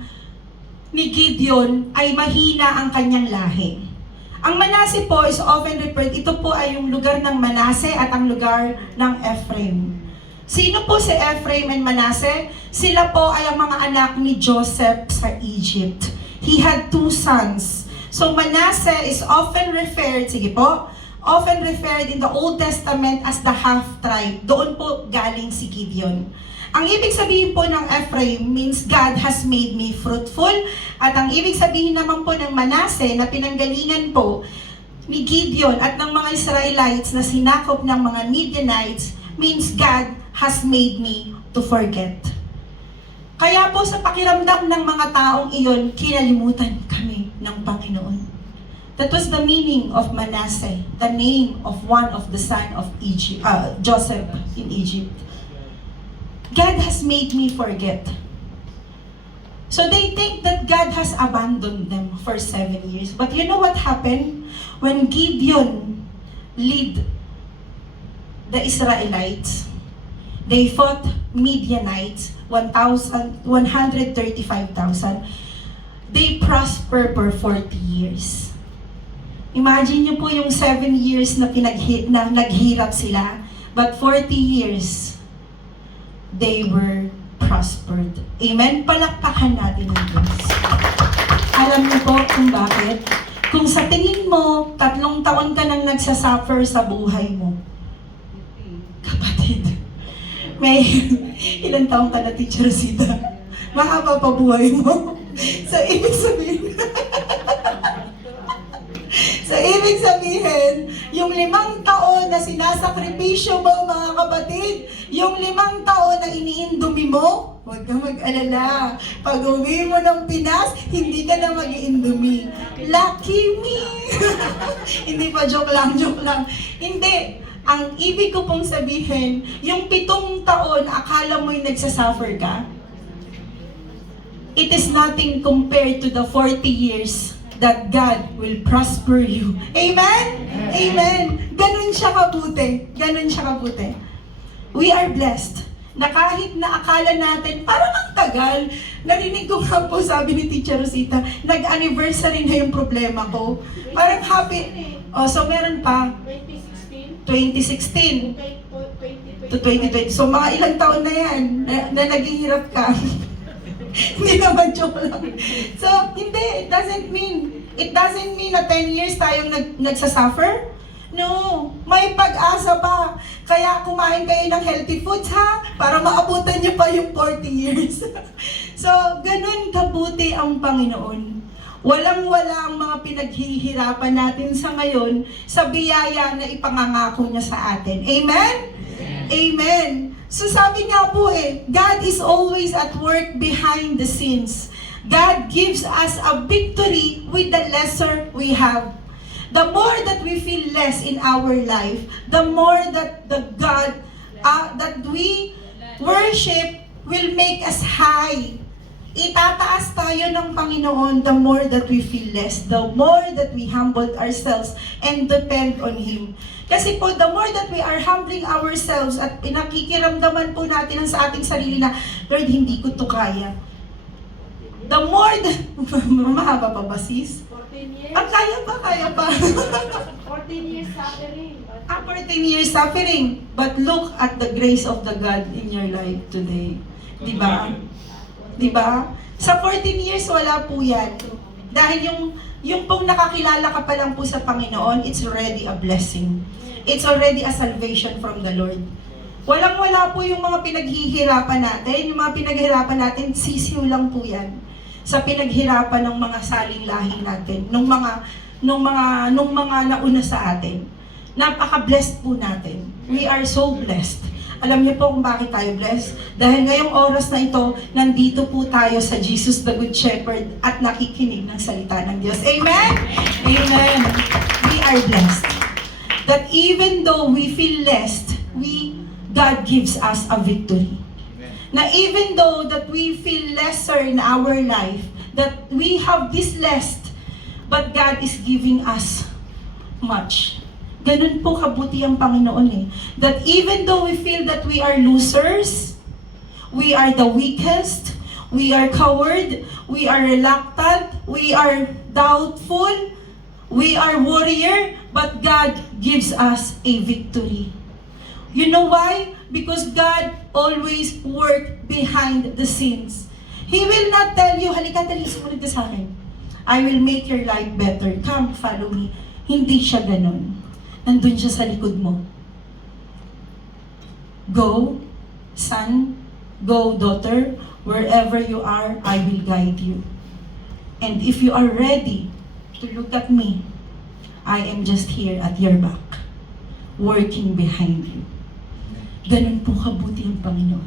ni Gideon ay mahina ang kanyang lahi. Ang Manase po is often referred, ito po ay yung lugar ng Manase at ang lugar ng Ephraim. Sino po si Ephraim and Manase? Sila po ay ang mga anak ni Joseph sa Egypt. He had 2 sons. So Manase is often referred, sige po, often referred in the Old Testament as the half-tribe. Doon po galing si Gideon. Ang ibig sabihin po ng Ephraim means God has made me fruitful. At ang ibig sabihin naman po ng Manase na pinanggalingan po ni Gideon at ng mga Israelites na sinakop ng mga Midianites means God has made me to forget. Kaya po sa pakiramdam ng mga taong iyon, kinalimutan kami ng Panginoon. That was the meaning of Manasseh, the name of one of the son of Egypt, Joseph in Egypt. God has made me forget. So they think that God has abandoned them for 7 years. But you know what happened? When Gideon led the Israelites, they fought Midianites, 135,000. They prospered for 40 years. Imagine niyo po yung 7 years na naghirap sila, but 40 years, they were prospered. Amen? Palakpakan natin ang Diyos. Alam niyo po kung bakit? Kung sa tingin mo, 3 taon ka nang nagsasuffer sa buhay mo, kapatid, may ilang taon ka na, Teacher Rosita? Mahaba pa buhay mo. So, ibig sabihin, yung 5 taon na sinasakripisyo mo, mga kapatid, yung 5 taon na iniindumi mo, huwag kang mag-alala. Pag uwi mo ng Pinas, hindi ka na mag-iindumi. Lucky me! Hindi pa, joke lang. Hindi. Ang ibig ko pong sabihin, yung 7 taon, akala mo'y nagsasuffer ka, it is nothing compared to the 40 years that God will prosper you. Amen? Amen. Ganun siya kabuti. We are blessed na kahit na akala natin, parang ang tagal. Narinig ko nga po, sabi ni Teacher Rosita, nag-anniversary na yung problema ko. Parang happy. Oh, so meron pa. 2016 to 2020. So mga ilang taon na yan na naghihirap ka. Hindi naman, joke lang. So, hindi. It doesn't mean na 10 years tayong nagsasuffer. No. May pag-asa pa. Kaya kumain kayo ng healthy foods, ha? Para maabutan niyo pa yung 40 years. So, ganun kabuti ang Panginoon. Walang-wala ang mga pinaghihirapan natin sa ngayon sa biyaya na ipangangako niya sa atin. Amen? Amen. So sabi nga po God is always at work behind the scenes. God gives us a victory with the lesser we have. The more that we feel less in our life, the more that the God that we worship will make us high. Itataas tayo ng Panginoon the more that we feel less, the more that we humble ourselves and depend on Him. Kasi po, the more that we are humbling ourselves at pinakikiramdaman po natin sa ating sarili na, Lord, hindi ko to kaya. The more that, mahaba pa ba, sis? 14 years. Kaya pa. 14 years suffering. 14 years suffering. But look at the grace of the God in your life today. Diba? Sa 14 years, wala po yan. Dahil yung pong nakakilala ka pa lang po sa Panginoon, it's already a blessing. It's already a salvation from the Lord. Walang-wala po yung mga pinaghihirapan natin. Yung mga pinaghihirapan natin, sisiw lang po yan. Sa pinaghirapan ng mga saling lahi natin. Nung mga nauna sa atin. Napaka-blessed po natin. We are so blessed. Alam niyo po kung bakit tayo blessed? Dahil ngayong oras na ito, nandito po tayo sa Jesus the Good Shepherd at nakikinig ng salita ng Diyos. Amen? Amen. We are blessed. That even though we feel less, God gives us a victory. Na even though that we feel lesser in our life, that we have this less, but God is giving us much. Ganun po kabuti ang Panginoon eh. That even though we feel that we are losers, we are the weakest, we are coward, we are reluctant, we are doubtful, we are warrior, but God gives us a victory. You know why? Because God always work behind the scenes. He will not tell you, halika, dali, sumunod ka sa akin. I will make your life better. Come, follow me. Hindi siya ganun. Nandun siya sa likod mo. Go, son. Go, daughter. Wherever you are, I will guide you. And if you are ready to look at me, I am just here at your back, working behind you. Ganun po kabuti ang Panginoon.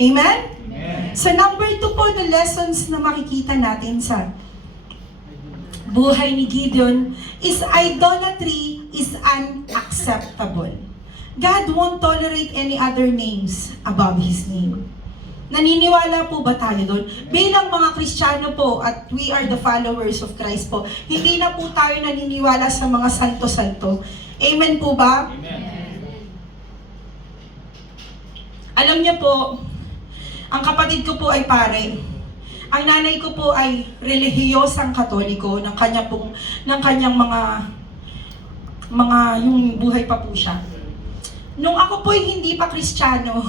Amen? Amen. So number 2 po na lessons na makikita natin sa buhay ni Gideon is idolatry is unacceptable. God won't tolerate any other names above His name. Naniniwala po ba tayo doon? Bilang mga Kristiyano po at we are the followers of Christ po, hindi na po tayo naniniwala sa mga santo-santo. Amen po ba? Amen. Alam niyo po, ang kapatid ko po ay pare. Ang nanay ko po ay relihiyosang Katoliko ng kanyang mga yung buhay pa po siya. Nung ako po ay hindi pa Kristiyano,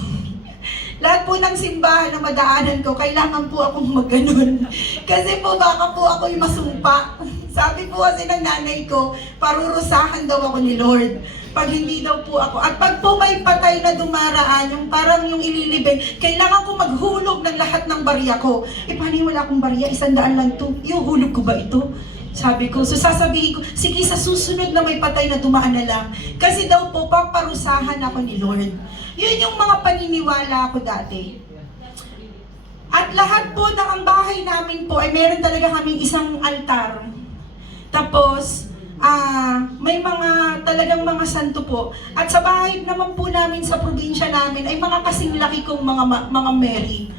lahat po ng simbahan na madaanan ko, kailangan po akong magganon. Kasi po baka po ako'y masumpa. Sabi po kasi ng nanay ko, parurusahan daw ako ni Lord pag hindi daw po ako. At pag po may patay na dumaraan, yung parang yung ililibing, kailangan ko maghulog ng lahat ng barya ko. Eh, paano yung wala akong barya? 100 lang to. Iuhulog ko ba ito? Sabi ko, so sasabihin ko, sige sa susunod na may patay na dumaan na lang. Kasi daw po, paparusahan ako ni Lord. Yun yung mga paniniwala ko dati. At lahat po ng ang bahay namin po ay meron talaga kaming isang altar. Tapos, may mga talagang mga santo po. At sa bahay naman po namin sa probinsya namin ay mga kasing laki kong mga Mary.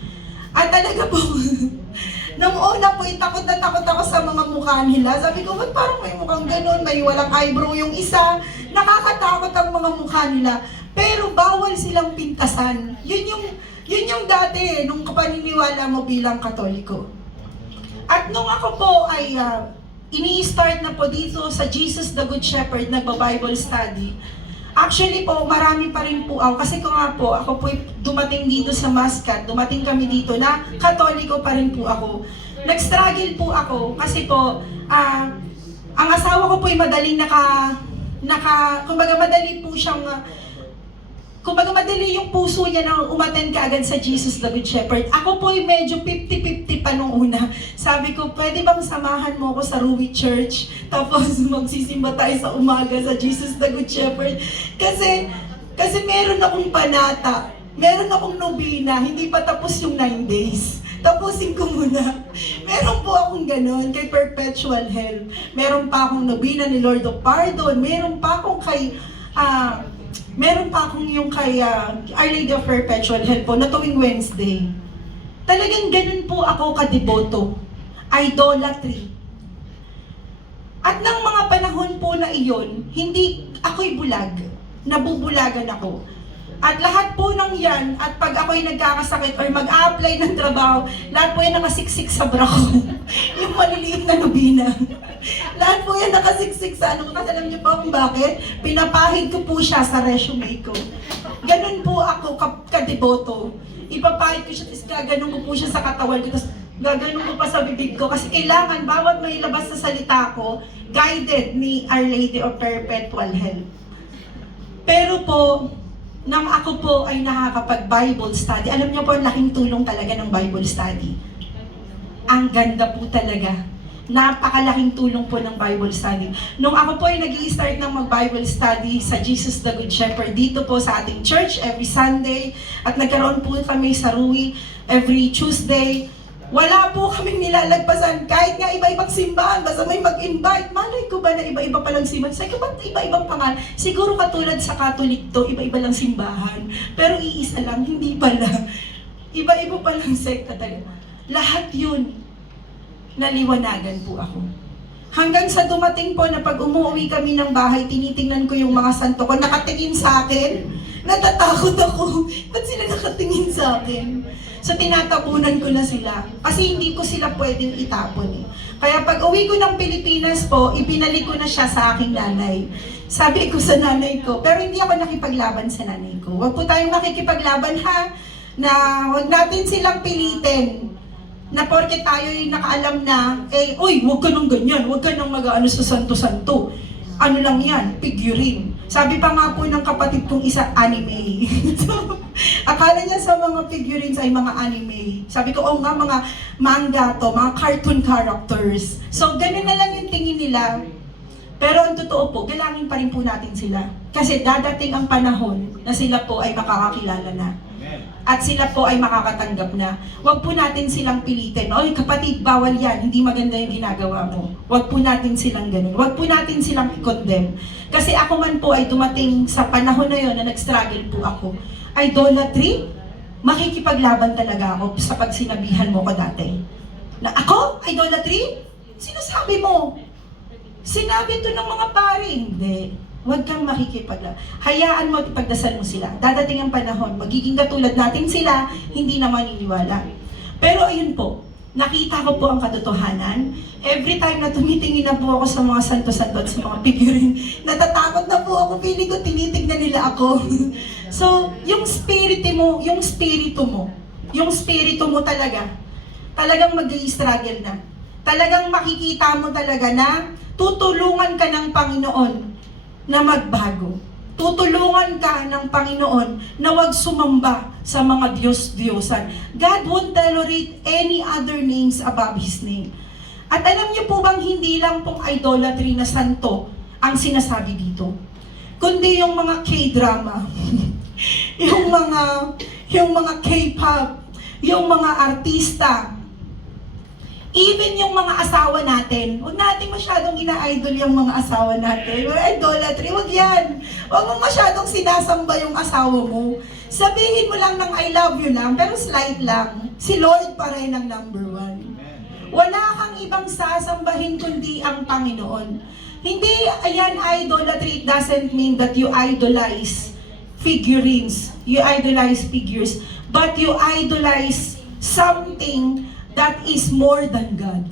At talaga po, nung una po, takot na takot ako sa mga mukha nila. Sabi ko, ba't parang may mukhang ganun? May walang eyebrow yung isa. Nakakatakot ang mga mukha nila. Pero bawal silang pintasan. Yun yung dati, nung paniniwala mo bilang Katoliko. At nung ako po ay ini-start na po dito sa Jesus the Good Shepherd, nagba-Bible study. Actually po, marami pa rin po ako. Kasi ko nga po, ako po dumating dito sa Muscat, dumating kami dito na Katoliko pa rin po ako. Nag-struggle po ako kasi po, ang asawa ko po ay madaling kumbaga madali po siyang, kumbaga madali yung puso niya na umattend ka agad sa Jesus the Good Shepherd. Ako po ay medyo 50-50 pa nung una. Sabi ko, pwede bang samahan mo ako sa Ruwi Church? Tapos magsisimba tayo sa umaga sa Jesus the Good Shepherd. Kasi meron akong panata, meron akong nobina, hindi pa tapos yung 9 days. Tapusin ko muna. Meron po akong ganon kay Perpetual Help. Meron pa akong nobina ni Lord of Pardon. Meron pa akong yung kay Our Lady of Perpetual Help po na tuwing Wednesday. Talagang ganun po ako kadeboto. Idolatry. At ng mga panahon po na iyon, hindi ako'y bulag. Nabubulagan ako. At lahat po ng yan, at pag ako'y nagkakasakit or mag-a-apply ng trabaho, lahat po yan nakasiksik sa bra ko. Yung maliliit na nobina. Lahat po yan nakasiksik sa ano. Kasi alam niyo po kung bakit? Pinapahid ko po siya sa resume ko. Ganun po ako kadeboto. Ipapahid ko siya, tapos gaganon ko po siya sa katawan ko, tapos gaganon ko pa sa bibig ko. Kasi kailangan, bawat may labas sa salita ko, guided ni Our Lady of Perpetual Help. Pero po, nang ako po ay nakakapag-Bible study, alam niyo po, laking tulong talaga ng Bible study. Ang ganda po talaga. Napakalaking tulong po ng Bible study. Nung ako po ay nag-i-start ng mag-Bible study sa Jesus the Good Shepherd dito po sa ating church every Sunday, at nagkaroon po kami sa Rui every Tuesday, wala po kaming nilalagpasan. Kahit nga iba-ibang simbahan, basta may mag-invite. Malay ko ba na iba-iba palang simbahan? Sabi ko, ba't iba-ibang pangalan? Siguro katulad sa Catholic to, iba-iba lang simbahan. Pero iisa lang, hindi pala. Iba-iba palang sekta talaga. Lahat yun, naliwanagan po ako. Hanggang sa dumating po na pag umuwi kami ng bahay, tinitingnan ko yung mga santo ko, nakatingin sa akin. Natatakot ako. Ba't sila nakatingin sa akin? So tinatapunan ko na sila. Kasi hindi ko sila pwedeng itapon eh. Kaya pag uwi ko ng Pilipinas po, ipinalik ko na siya sa aking nanay. Sabi ko sa nanay ko, pero hindi ako nakipaglaban sa nanay ko. Huwag po tayong makikipaglaban ha, na huwag natin silang pilitin. Na porke tayo yung nakaalam na, eh, uy, huwag ka nang ganyan, huwag ka nang mag-ano sa santo-santo. Ano lang yan, figurine. Sabi pa nga po ng kapatid kong isa, anime. So, akala niya sa mga figurines ay mga anime. Sabi ko, oh nga, mga manga to, mga cartoon characters. So, ganun na lang yung tingin nila. Pero ang totoo po, galangin pa rin po natin sila. Kasi dadating ang panahon na sila po ay makakakilala na. At sila po ay makakatanggap na. Huwag po natin silang pilitin. Oy, kapatid, bawal yan. Hindi maganda yung ginagawa mo. Huwag po natin silang ganun. Huwag po natin silang i-condemn. Kasi ako man po ay dumating sa panahon na yon na nag-struggle po ako. Idolatry? Makikipaglaban talaga ako sa pagsinabihan mo ko dati. Na ako? Idolatry? Sinasabi mo? Sinabi to ng mga pare. Hindi. Huwag kang makikipaglaban. Hayaan mo at ipagdasal mo sila. Dadating ang panahon, magiging katulad natin sila, hindi na maniniwala. Pero ayun po, nakita ko po ang katotohanan. Every time na tumitingin na po ako sa mga santo-santo at sa mga figurine, natatakot na po ako, feeling ko tinitignan nila ako. So, yung spirito mo talaga, talagang mag-i-struggle na. Talagang makikita mo talaga na tutulungan ka ng Panginoon na magbago. Tutulungan ka ng Panginoon na wag sumamba sa mga Diyos-Diyosan. God won't tolerate any other names above His name. At alam niyo po bang hindi lang pong idolatry na santo ang sinasabi dito? Kundi yung mga K-drama, yung mga K-pop, yung mga artista, even yung mga asawa natin, huwag natin masyadong ina-idol yung mga asawa natin. Idolatry, huwag yan. Huwag mo masyadong sinasamba yung asawa mo. Sabihin mo lang ng I love you lang, pero slight lang. Si Lord pa rin ang number one. Wala kang ibang sasambahin kundi ang Panginoon. Hindi, ayan, idolatry, it doesn't mean that you idolize figurines, you idolize figures, but you idolize something that is more than God.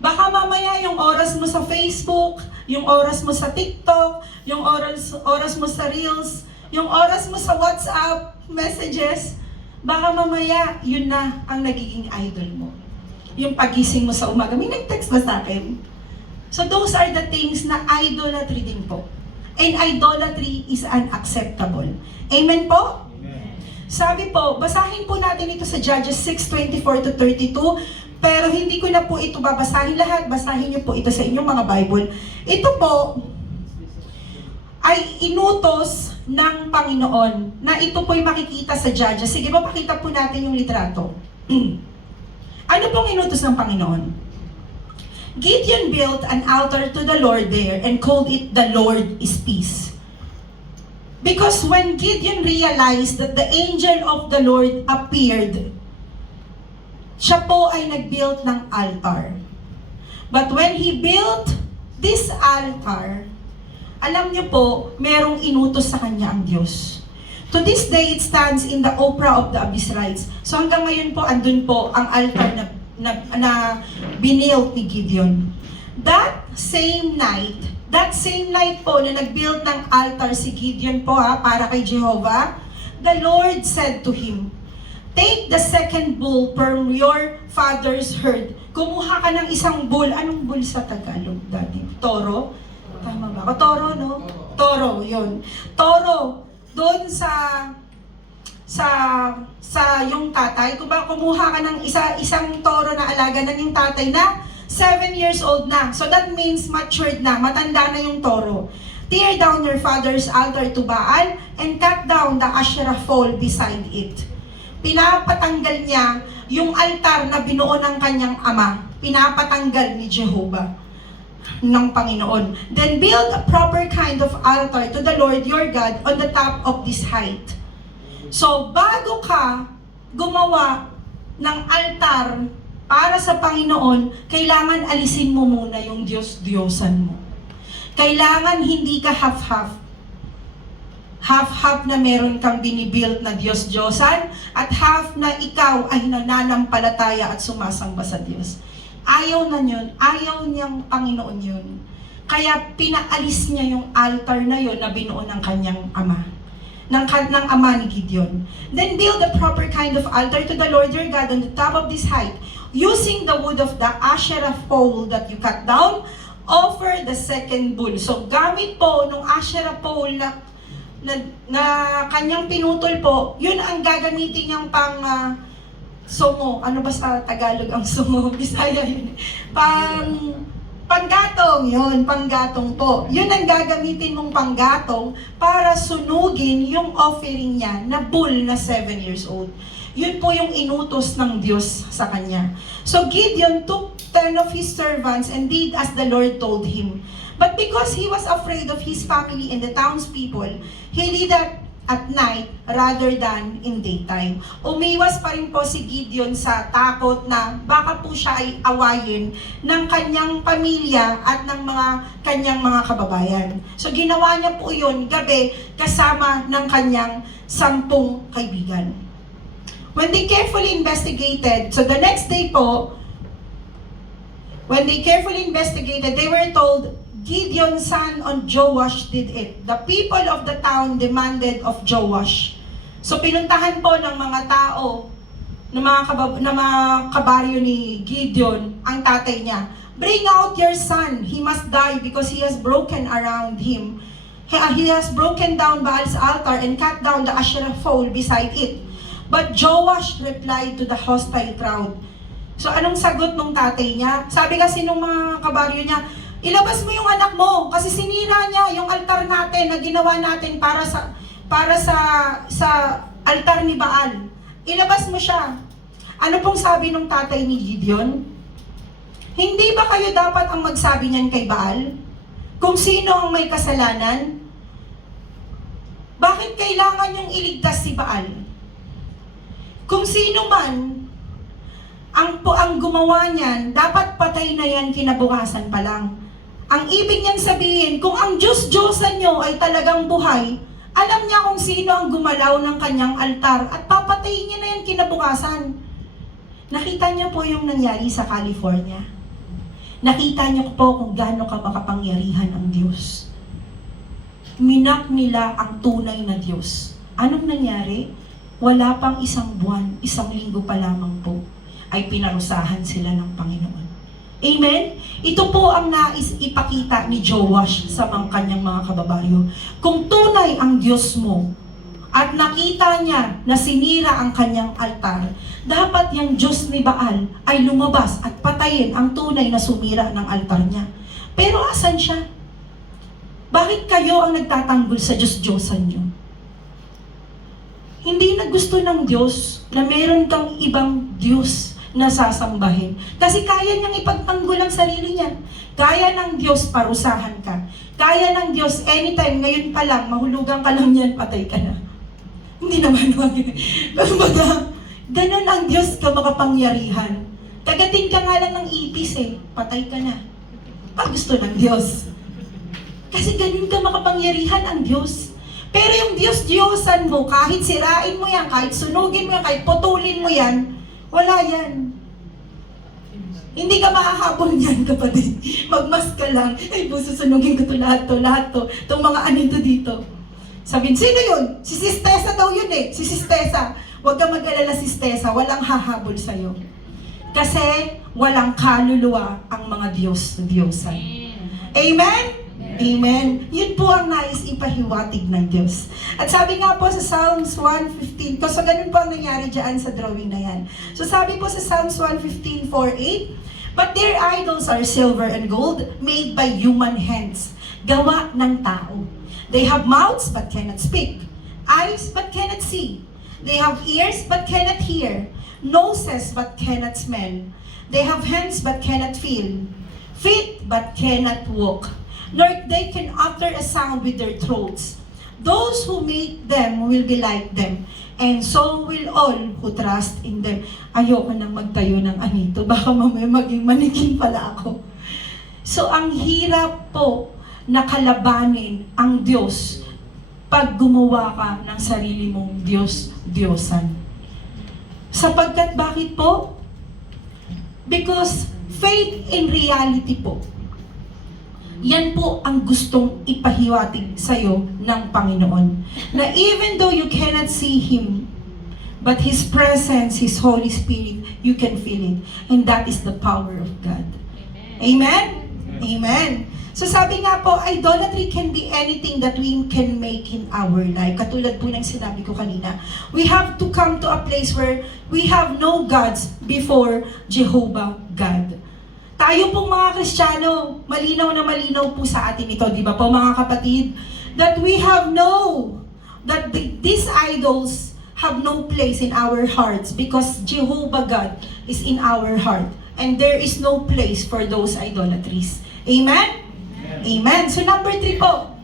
Baka mamaya yung oras mo sa Facebook, yung oras mo sa TikTok, yung oras mo sa Reels, yung oras mo sa WhatsApp messages, baka mamaya yun na ang nagiging idol mo. Yung pagising mo sa umaga, may nag-text ba sa akin? So those are the things na idolatry din po. And idolatry is unacceptable. Amen po? Sabi po, basahin po natin ito sa Judges 6:24-32, pero hindi ko na po ito babasahin lahat, basahin niyo po ito sa inyong mga Bible. Ito po ay inutos ng Panginoon, na ito po'y makikita sa Judges. Sige ba, pakita po natin yung litrato. Ano pong inutos ng Panginoon? Gideon built an altar to the Lord there and called it the Lord is Peace. Because when Gideon realized that the angel of the Lord appeared, siya po ay nag-build ng altar. But when he built this altar, alam niyo po, merong inutos sa kanya ang Diyos. To this day, it stands in the Opera of the Abyssrites. So hanggang ngayon po, andun po ang altar na binilt ni Gideon. That same night po na nag-build ng altar si Gideon po para kay Jehovah, the Lord said to him, take the second bull from your father's herd. Kumuha ka ng isang bull. Anong bull sa Tagalog, Daddy? Toro? Tama ba? Toro, no? Toro, yun. Toro. Doon sa sa yung tatay. Kung ba kumuha ka ng isang toro na alaga ng yung tatay na 7 years old na. So that means matured na, matanda na yung toro. Tear down your father's altar to Baal and cut down the Asherah pole beside it. Pinapatanggal niya yung altar na binuo ng kanyang ama. Pinapatanggal ni Jehovah ng Panginoon. Then build a proper kind of altar to the Lord your God on the top of this height. So, bago ka gumawa ng altar para sa Panginoon, kailangan alisin mo muna yung Diyos-Diyosan mo. Kailangan hindi ka half-half. Half-half na meron kang binibuild na Diyos-Diyosan at half na ikaw ay nananampalataya at sumasamba sa Diyos. Ayaw na yun. Ayaw niyang Panginoon yun. Kaya pinaalis niya yung altar na yun na binuo ng kanyang ama. Ng ama ni Gideon. Then build a proper kind of altar to the Lord your God on the top of this height. Using the wood of the Asherah pole that you cut down, offer the second bull. So gamit po nung Asherah pole na kanyang pinutol po, yun ang gagamitin niyang sungo. Ano ba sa Tagalog ang sungo? Bisaya yun. Panggatong, yun, panggatong po. Yun ang gagamitin mong panggatong para sunugin yung offering niya na bull na 7 years old. Yun po yung inutos ng Diyos sa kanya. So Gideon took 10 of his servants and did as the Lord told him. But because he was afraid of his family and the townspeople, he did that at night rather than in daytime. Umiwas pa rin po si Gideon sa takot na baka po siya ay awayin ng kanyang pamilya at ng kanyang mga kababayan. So ginawa niya po yun gabi kasama ng kanyang 10 kaibigan. When they carefully investigated, so the next day po, when they carefully investigated, they were told, Gideon's son on Joash did it. The people of the town demanded of Joash. So pinuntahan po ng mga tao, ng mga kabaryo ni Gideon, ang tatay niya. Bring out your son, he must die because he has broken around him. He has broken down Baal's altar and cut down the Asherah pole beside it. But Joash replied to the hostile crowd. So anong sagot ng tatay niya? Sabi kasi nung mga kabaryo niya, ilabas mo yung anak mo kasi sinira niya yung altar natin na ginawa natin para sa altar ni Baal. Ilabas mo siya. Ano pong sabi ng tatay ni Gideon? Hindi ba kayo dapat ang magsabi niyan kay Baal? Kung sino ang may kasalanan? Bakit kailangan yung iligtas si Baal? Kung sino man ang gumawa niyan, dapat patay na yan kinabukasan pa lang. Ang ibig niyan sabihin, kung ang Diyos-Diyosan nyo ay talagang buhay, alam niya kung sino ang gumalaw ng kanyang altar at papatayin niya na yan kinabukasan. Nakita niyo po yung nangyari sa California. Nakita niyo po kung gaano ka makapangyarihan ang Diyos. Minak nila ang tunay na Diyos. Anong nangyari? Wala pang 1 buwan, 1 linggo pa lamang po, ay pinarusahan sila ng Panginoon. Amen? Ito po ang nais ipakita ni Joash sa kanyang mga kababaryo. Kung tunay ang Diyos mo at nakita niya na sinira ang kanyang altar, dapat yung Diyos ni Baal ay lumabas at patayin ang tunay na sumira ng altar niya. Pero asan siya? Bakit kayo ang nagtatanggol sa Diyos-Diyosan niyo? Hindi na gusto ng Diyos na meron kang ibang Diyos na sasambahin. Kasi kaya niyang ipagtanggol ang sarili niya. Kaya ng Diyos parusahan ka. Kaya ng Diyos anytime, ngayon pa lang, mahulugan ka lang yan, patay ka na. Hindi naman baga, ganun ang Diyos ka makapangyarihan. Kagating ka nga lang ng ipis patay ka na. Pag gusto ng Diyos. Kasi ganun ka makapangyarihan ang Diyos. Pero yung Diyos-Diyosan mo, kahit sirain mo yan, kahit sunugin mo yan, kahit putulin mo yan, wala yan. Hindi ka mahahabol niyan, kapatid. Magmas ka lang. Ay, susunugin ko lahat to. Itong mga anito dito. Sabihin, sino yun? Si Sistesa daw yun Si Sistesa. Huwag ka mag-alala, Sistesa. Walang hahabol sa'yo. Kasi walang kaluluwa ang mga Diyos-Diyosan. Amen? Amen. Yun po ang nais ipahiwatig ng Diyos. At sabi nga po sa Psalms 115, so ganun po ang nangyari dyan sa drawing na yan. So sabi po sa Psalms 115:4-8, "But their idols are silver and gold, made by human hands." Gawa ng tao. "They have mouths but cannot speak, eyes but cannot see. They have ears but cannot hear, noses but cannot smell. They have hands but cannot feel, feet but cannot walk. Nor they can utter a sound with their throats. Those who make them will be like them, and so will all who trust in them." Ayoko nang magtayo ng anito, baka mamaya maging manikin pala ako. So ang hirap po na kalabanin ang Diyos pag gumawa ka ng sarili mong Diyos-Diyosan. Sapagkat bakit po? Because faith in reality po. Yan po ang gustong ipahiwatig sa'yo ng Panginoon. Na even though you cannot see Him, but His presence, His Holy Spirit, you can feel it. And that is the power of God. Amen? Amen. So sabi nga po, idolatry can be anything that we can make in our life. Katulad po ng sinabi ko kanina. We have to come to a place where we have no gods before Jehovah God. Tayo pong mga Kristiyano, malinaw na malinaw po sa atin ito, di ba po mga kapatid? That we have that these idols have no place in our hearts because Jehovah God is in our heart. And there is no place for those idolatries. Amen? Amen. So number 3 po.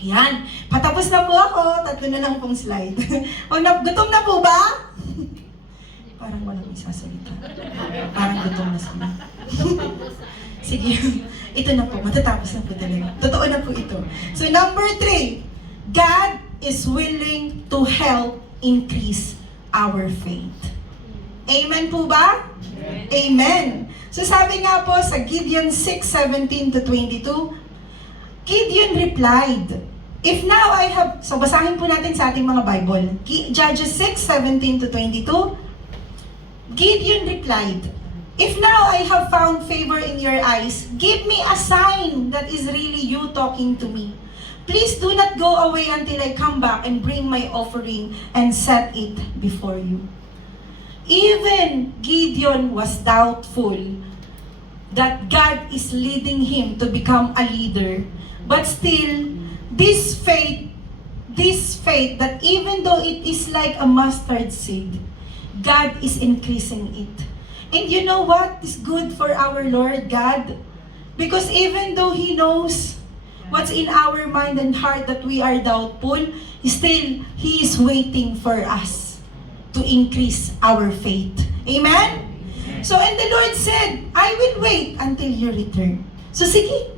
Yan. Patapos na po ako. 3 na lang pong slide. Gutom na po ba? Parang walang isasalita. Parang gutom na sila. Sige. Ito na po. Matatapos na po talaga. Totoo na po ito. So number 3. God is willing to help increase our faith. Amen po ba? Amen. So sabi nga po sa Gideon 6:17-22, Gideon replied, "If now I have..." So basahin po natin sa ating mga Bible. Judges 6:17-22, Gideon replied, "If now I have found favor in your eyes, give me a sign that is really you talking to me. Please do not go away until I come back and bring my offering and set it before you." Even Gideon was doubtful that God is leading him to become a leader. But still, this faith that even though it is like a mustard seed, God is increasing it. And you know what is good for our Lord God? Because even though He knows what's in our mind and heart that we are doubtful, still, He is waiting for us to increase our faith. Amen? So, and the Lord said, "I will wait until you return." So, sige.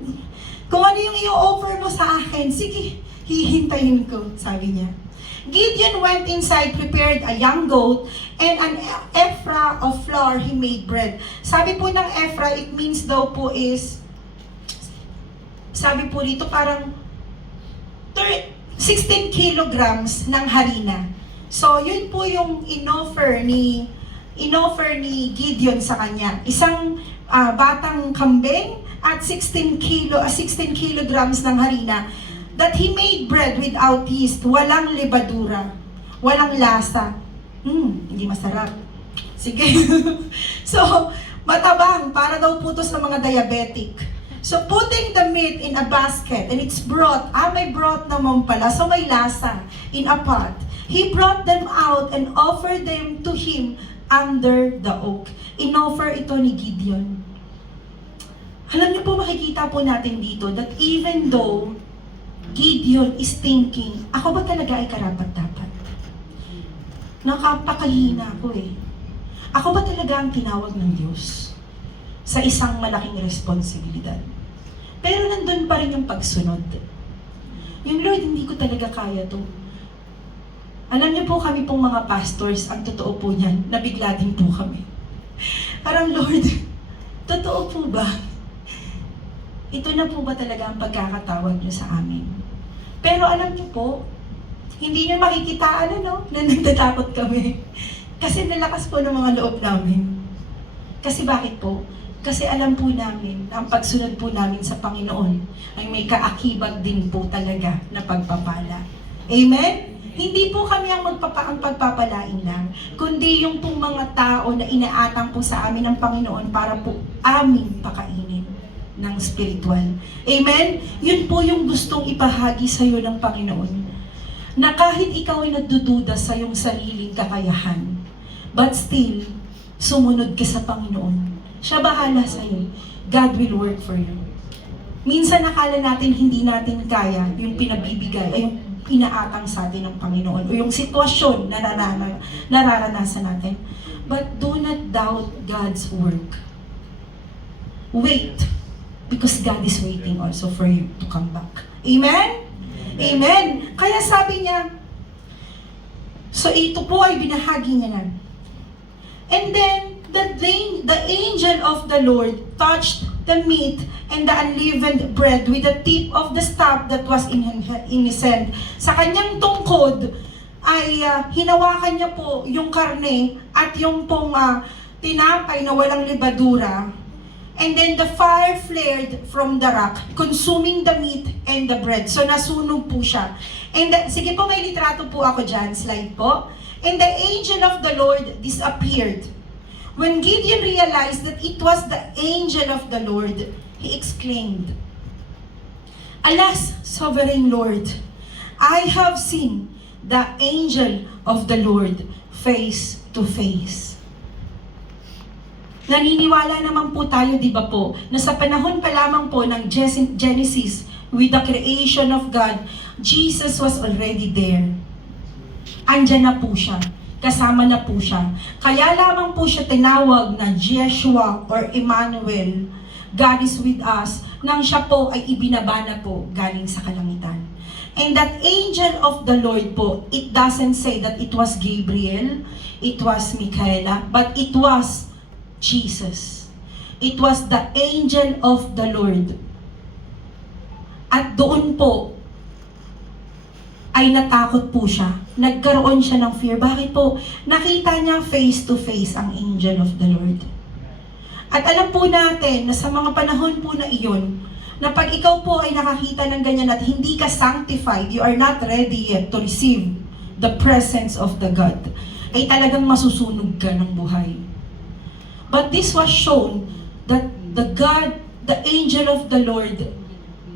Kung ano yung i-offer mo sa akin, sige, hihintayin ko, sabi niya. Gideon went inside, prepared a young goat, and an ephah of flour he made bread. Sabi po ng ephah, it means daw po is, sabi po dito parang 16 kilograms ng harina. So, yun po yung inoffer ni Gideon sa kanya. Isang batang kambing at 16 kilograms ng harina that he made bread without yeast, walang lebadura, walang lasa. Hindi masarap. Sige. So, matabang, para daw putos ng mga diabetic. So, putting the meat in a basket, and it's brought, may brought naman pala, so may lasa, in a pot. He brought them out and offered them to him under the oak. Inoffer ito ni Gideon. Alam niyo po, makikita po natin dito that even though Gideon is thinking, ako ba talaga ay karapat-dapat? Nakapakahina ako eh. Ako ba talaga ang tinawag ng Diyos sa isang malaking responsibilidad? Pero nandun pa rin yung pagsunod. Yung Lord, hindi ko talaga kaya to. Alam niyo po, kami pong mga pastors, ang totoo po niyan, nabigla din po kami. Parang, Lord, totoo po ba? Ito na po ba talaga ang pagkakatawag niyo sa amin? Pero alam niyo po, hindi niyo makikita na nagtatakot kami. Kasi nalakas po ng mga loob namin. Kasi bakit po? Kasi alam po namin, ang pagsunod po namin sa Panginoon ay may kaakibat din po talaga na pagpapala. Amen? Hindi po kami ang pagpapalain lang, kundi yung pong mga tao na inaatang po sa amin ng Panginoon para po aming pakainin ng spiritual. Amen? Yun po yung gustong ipahagi sa iyo ng Panginoon. Na kahit ikaw ay nagdududa sa iyong sariling kakayahan, but still, sumunod ka sa Panginoon. Siya bahala sa iyo. God will work for you. Minsan nakala natin hindi natin kaya yung pinabibigay, ay yung inaatang sa atin ng Panginoon o yung sitwasyon na nararanasan natin. But do not doubt God's work. Wait, because God is waiting also for you to come back. Amen? Amen. Kaya sabi niya, so ito po ay binahagi niya na. And then, the angel of the Lord touched the meat and the unleavened bread with the tip of the staff that was in his hand. Sa kanyang tungkod ay hinawakan niya po yung karne at yung pong tinapay na walang libadura. And then the fire flared from the rock, consuming the meat and the bread. So nasunog po siya. And sige po, may litrato po ako dyan. Slide po. And the angel of the Lord disappeared. When Gideon realized that it was the angel of the Lord, he exclaimed, "Alas, sovereign Lord, I have seen the angel of the Lord face to face." Naniniwala naman po tayo, di ba po, na sa panahon pa lamang po ng Genesis, with the creation of God, Jesus was already there. Andyan na po siya. Kasama na po siya. Kaya lamang po siya tinawag na Yeshua or Emmanuel. God is with us. Nang siya po ay ibinaba na po galing sa kalangitan. And that angel of the Lord po, it doesn't say that it was Gabriel, it was Michaela, but it was Jesus. It was the angel of the Lord. At doon po, ay natakot po siya. Nagkaroon siya ng fear. Bakit po? Nakita niya face to face ang angel of the Lord. At alam po natin na sa mga panahon po na iyon, na pag ikaw po ay nakakita ng ganyan at hindi ka sanctified, you are not ready yet to receive the presence of the God, ay talagang masusunog ka ng buhay. But this was shown that the angel of the Lord,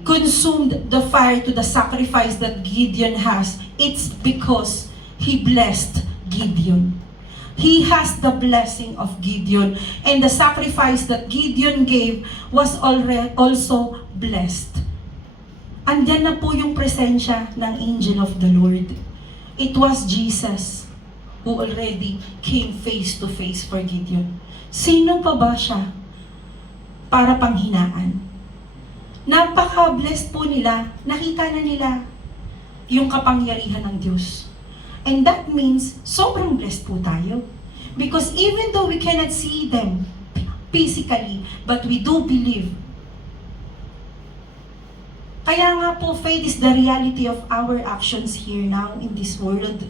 consumed the fire to the sacrifice that Gideon has. It's because he blessed Gideon. He has the blessing of Gideon. And the sacrifice that Gideon gave was also blessed. Andyan na po yung presensya ng angel of the Lord. It was Jesus who already came face to face for Gideon. Sino pa ba siya para panghinaan? Napaka-blessed po nila, nakita na nila yung kapangyarihan ng Diyos. And that means, sobrang blessed po tayo. Because even though we cannot see them physically, but we do believe. Kaya nga po, faith is the reality of our actions here now in this world.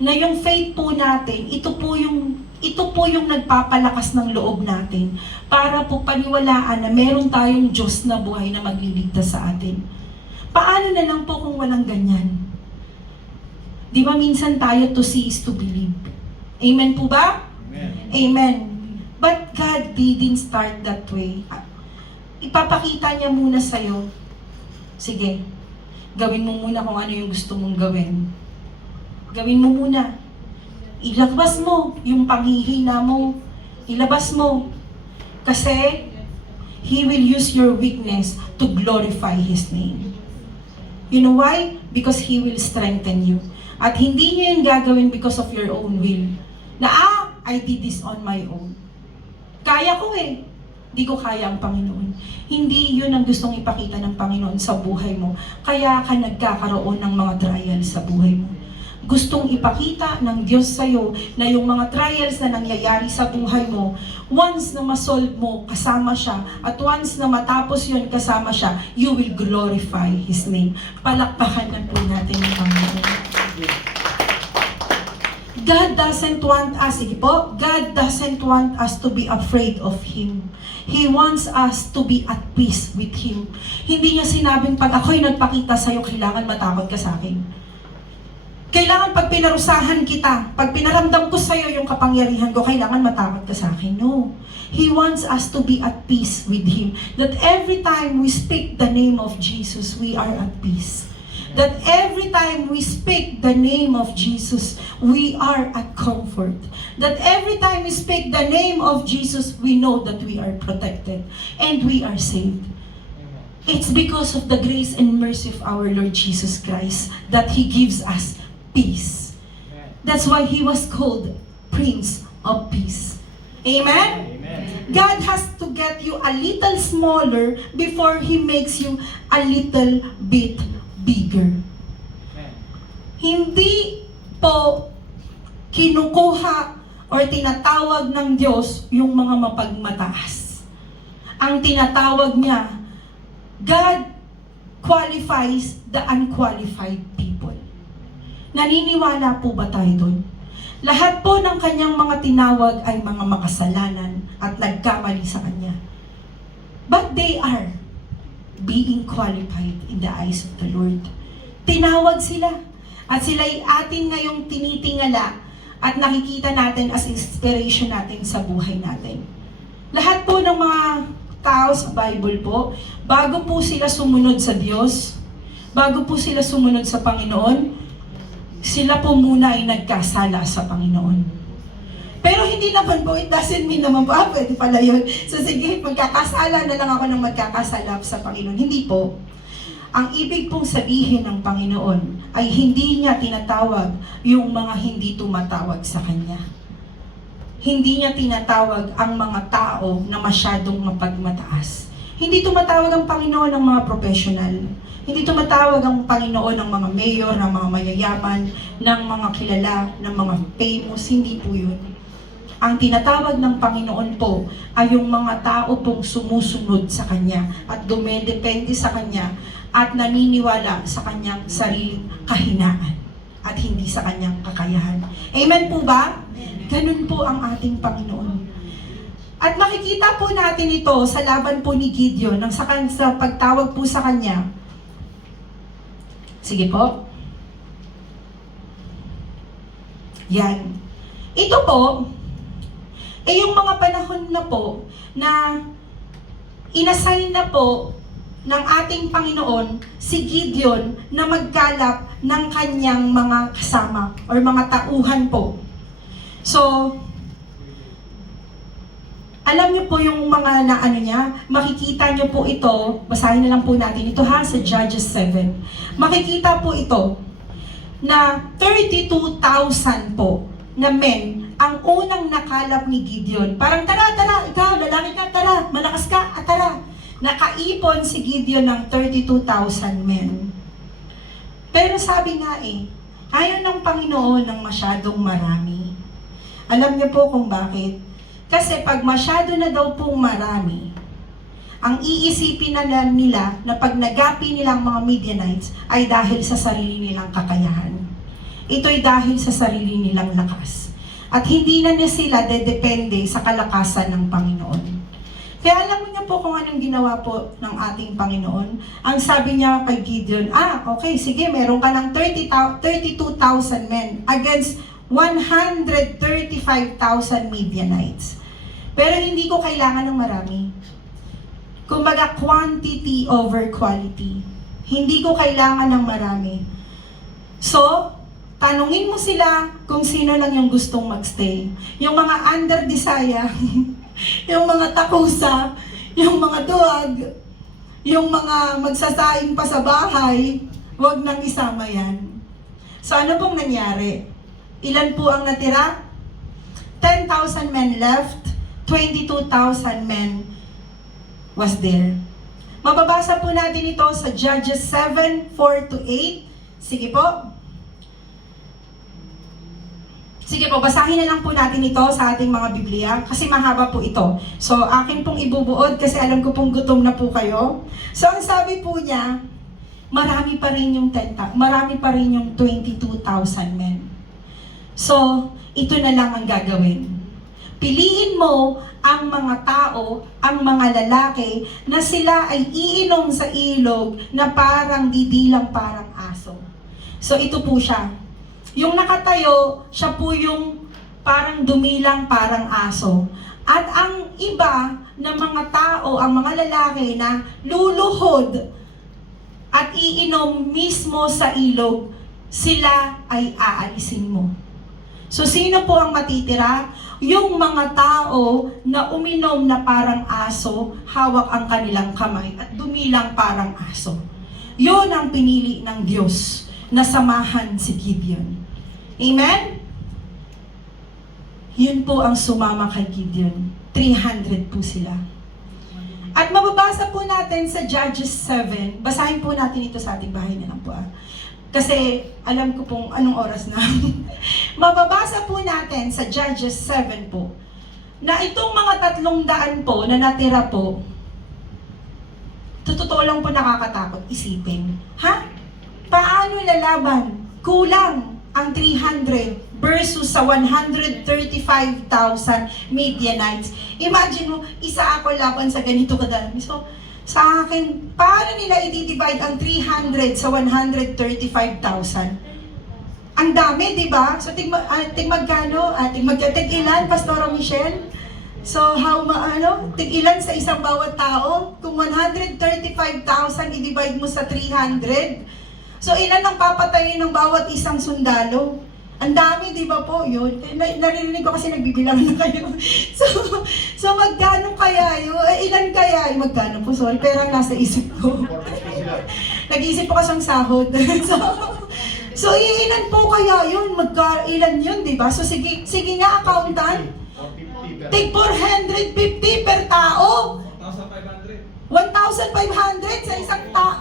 Na yung faith po natin, ito po yung nagpapalakas ng loob natin para po paniwalaan na meron tayong Diyos na buhay na magliligtas sa atin. Paano na lang po kung walang ganyan? Di ba minsan tayo to see is to believe? Amen po ba? Amen. Amen. But God didn't start that way. Ipapakita niya muna sa'yo, sige, gawin mo muna kung ano yung gusto mong gawin. Gawin mo muna. Ilabas mo yung panghihina mo. Ilabas mo. Kasi, He will use your weakness to glorify His name. You know why? Because He will strengthen you. At hindi niya yun gagawin because of your own will. Na, I did this on my own. Kaya ko eh. Di ko kaya ang Panginoon. Hindi yun ang gustong ipakita ng Panginoon sa buhay mo. Kaya ka nagkakaroon ng mga trials sa buhay mo. Gustong ipakita ng Diyos sa'yo na yung mga trials na nangyayari sa buhay mo, once na masolve mo, kasama siya, at once na matapos yun, kasama siya, you will glorify His name. Palakpakan na po natin ang Panginoon. God doesn't want us, sige po, God doesn't want us to be afraid of Him. He wants us to be at peace with Him. Hindi niya sinabing, pag ako'y nagpakita sa'yo, kailangan matakot ka sa akin. Kailangan pag pinarusahan kita, pag pinaramdam ko sa'yo yung kapangyarihan ko, kailangan matakot ka sa akin. No. He wants us to be at peace with Him. That every time we speak the name of Jesus, we are at peace. That every time we speak the name of Jesus, we are at comfort. That every time we speak the name of Jesus, we know that we are protected and we are saved. It's because of the grace and mercy of our Lord Jesus Christ that He gives us peace. That's why He was called Prince of Peace. Amen? God has to get you a little smaller before He makes you a little bit bigger. Hindi po kinukuha or tinatawag ng Diyos yung mga mapagmataas. Ang tinatawag niya, God qualifies the unqualified people. Naniniwala po ba tayo doon? Lahat po ng kanyang mga tinawag ay mga makasalanan at nagkamali sa kanya. But they are being qualified in the eyes of the Lord. Tinawag sila. At sila'y atin ngayong tinitingala at nakikita natin as inspiration natin sa buhay natin. Lahat po ng mga tao sa Bible po, bago po sila sumunod sa Diyos, bago po sila sumunod sa Panginoon, sila po muna ay nagkasala sa Panginoon. Pero hindi naman po, it doesn't mean naman po, pwede pala yun. So sige, magkakasala na lang ako ng magkakasala sa Panginoon. Hindi po. Ang ibig pong sabihin ng Panginoon ay hindi niya tinatawag yung mga hindi tumatawag sa Kanya. Hindi niya tinatawag ang mga tao na masyadong mapagmataas. Hindi tumatawag ang Panginoon ng mga professional. Hindi tumatawag ang Panginoon ng mga mayor, ng mga mayayaman, ng mga kilala, ng mga famous. Hindi po yun. Ang tinatawag ng Panginoon po ay yung mga tao pong sumusunod sa Kanya at dumedepende sa Kanya at naniniwala sa Kanyang sariling kahinaan at hindi sa Kanyang kakayahan. Amen po ba? Ganun po ang ating Panginoon. At makikita po natin ito sa laban po ni Gideon nang sa pagtawag po sa Kanya. Sige po. Yan. Ito po, yung mga panahon na po na inassign na po ng ating Panginoon si Gideon na magkalap ng kanyang mga kasama or mga tauhan po. So, alam niyo po yung mga naano niya, makikita niyo po ito, basahin na lang po natin ito ha, sa Judges 7. Makikita po ito na 32,000 po na men ang unang nakalap ni Gideon. Parang tara, ikaw, lalaki ka, tara, malakas ka, tara. Nakaipon si Gideon ng 32,000 men. Pero sabi nga ayaw ng Panginoon ng masyadong marami. Alam niyo po kung bakit? Kasi pag masyado na daw pong marami, ang iisipin na nila na pag nagapi nilang mga Midianites ay dahil sa sarili nilang kakayahan. Ito'y dahil sa sarili nilang lakas. At hindi na niya sila dedepende sa kalakasan ng Panginoon. Kaya alam mo niya po kung anong ginawa po ng ating Panginoon. Ang sabi niya kay Gideon, okay, sige, meron ka ng 32,000 men against 135,000 Midianites. Pero hindi ko kailangan ng marami. Kumbaga, quantity over quality. Hindi ko kailangan ng marami. So, tanungin mo sila kung sino lang yung gustong magstay. Yung mga under Disaya, yung mga takusa, yung mga duwag, yung mga magsasaing pa sa bahay, wag nang isama yan. So ano pong nangyari? Ilan po ang natira? 10,000 men left, 22,000 men was there. Mababasa po natin ito sa Judges 7, 4-8. Sige po. Sige po, basahin na lang po natin ito sa ating mga Biblia kasi mahaba po ito. So, akin pong ibubuod kasi alam ko pong gutom na po kayo. So, ang sabi po niya, marami pa rin yung 22,000 men. So, ito na lang ang gagawin. Piliin mo ang mga tao, ang mga lalaki, na sila ay iinom sa ilog na parang didilang parang aso. So, ito po siya. Yung nakatayo, siya po yung parang dumilang parang aso. At ang iba na mga tao, ang mga lalaki na luluhod at iinom mismo sa ilog, sila ay aalisin mo. So, sino po ang matitira? Yung mga tao na uminom na parang aso, hawak ang kanilang kamay at dumilang parang aso. Yun ang pinili ng Diyos na samahan si Gideon. Amen? Yun po ang sumama kay Gideon. 300 po sila. At mababasa po natin sa Judges 7, basahin po natin ito sa ating bahay na lang po. Kasi alam ko pong anong oras na. Mababasa po natin sa Judges 7 po, na itong mga 300 po na natira po, totoo lang po nakakatakot isipin. Ha? Paano lalaban? Kulang ang 300 versus sa 135,000 Midianites. Imagine mo, isa ako laban sa ganito kadami. So, sa akin, paano nila i-divide ang 300 sa 135,000? Ang dami, di ba? So, tig-magkano? Tig-ilan, Pastora Michelle? So, tig-ilan sa isang bawat tao? Kung 135,000 i-divide mo sa 300, so, ilan ang papatayin ng bawat isang sundalo? Ang dami, di ba po? Yun. Narinig ko kasi nagbibilang na kayo. So magkano kaya yun? Ilan kaya? Magkano po? Sorry, pero ang nasa isip ko. Nag-iisip po kasang sahod. so ilan po kaya yun? Ilan yun, di ba? So sige nga, accountant. Take 450 per tao. 1,500 sa isang tao.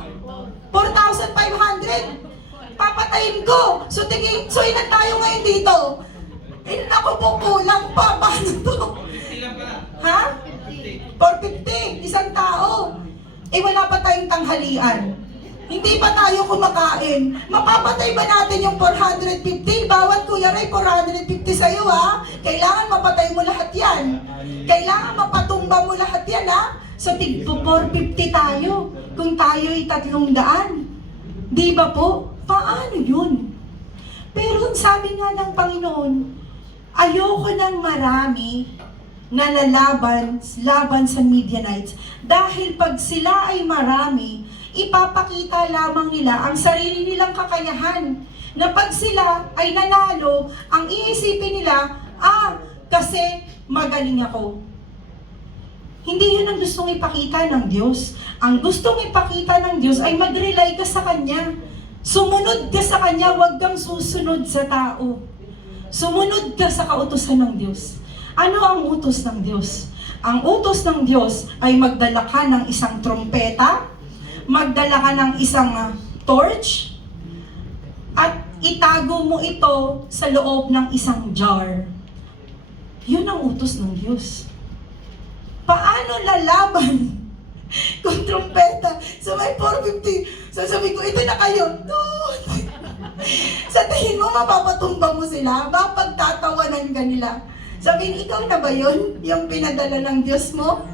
4,500. Papatayin ko. So ilan tayo ngayon dito? Ilan ako po kulang pa? Paano to? Ha? 450. Isang tao. Wala pa tayong tanghalian. Hindi pa tayo kumakain. Mapapatay ba natin yung 450? Bawat Kuya Ray, 450 sa'yo ha? Kailangan mapatay mo lahat yan. Kailangan mapatumba mo lahat yan ha? So, 450 tayo. Kung tayo'y 300. Di ba po? Paano yun? Pero sabi nga ng Panginoon, ayoko ng marami na laban sa Midianites. Dahil pag sila ay marami, ipapakita lamang nila ang sarili nilang kakayahan. Na pag sila ay nanalo, ang iisipin nila, kasi magaling ako. Hindi yun ang gustong ipakita ng Diyos. Ang gustong ipakita ng Diyos ay mag-rely ka sa Kanya. Sumunod ka sa Kanya, huwag kang susunod sa tao. Sumunod ka sa kautusan ng Diyos. Ano ang utos ng Diyos? Ang utos ng Diyos ay magdala ka ng isang trompeta, magdala ka ng isang torch, at itago mo ito sa loob ng isang jar. Yun ang utos ng Diyos. Paano lalaban kung trompeta? So may 450. Sasabihin ko, ito na kayo. Sa tingin mo, mapapatumba mo sila? Mapagtatawanan ka nila. Sabihin, ikaw na ba yun? Yung pinadala ng Diyos mo?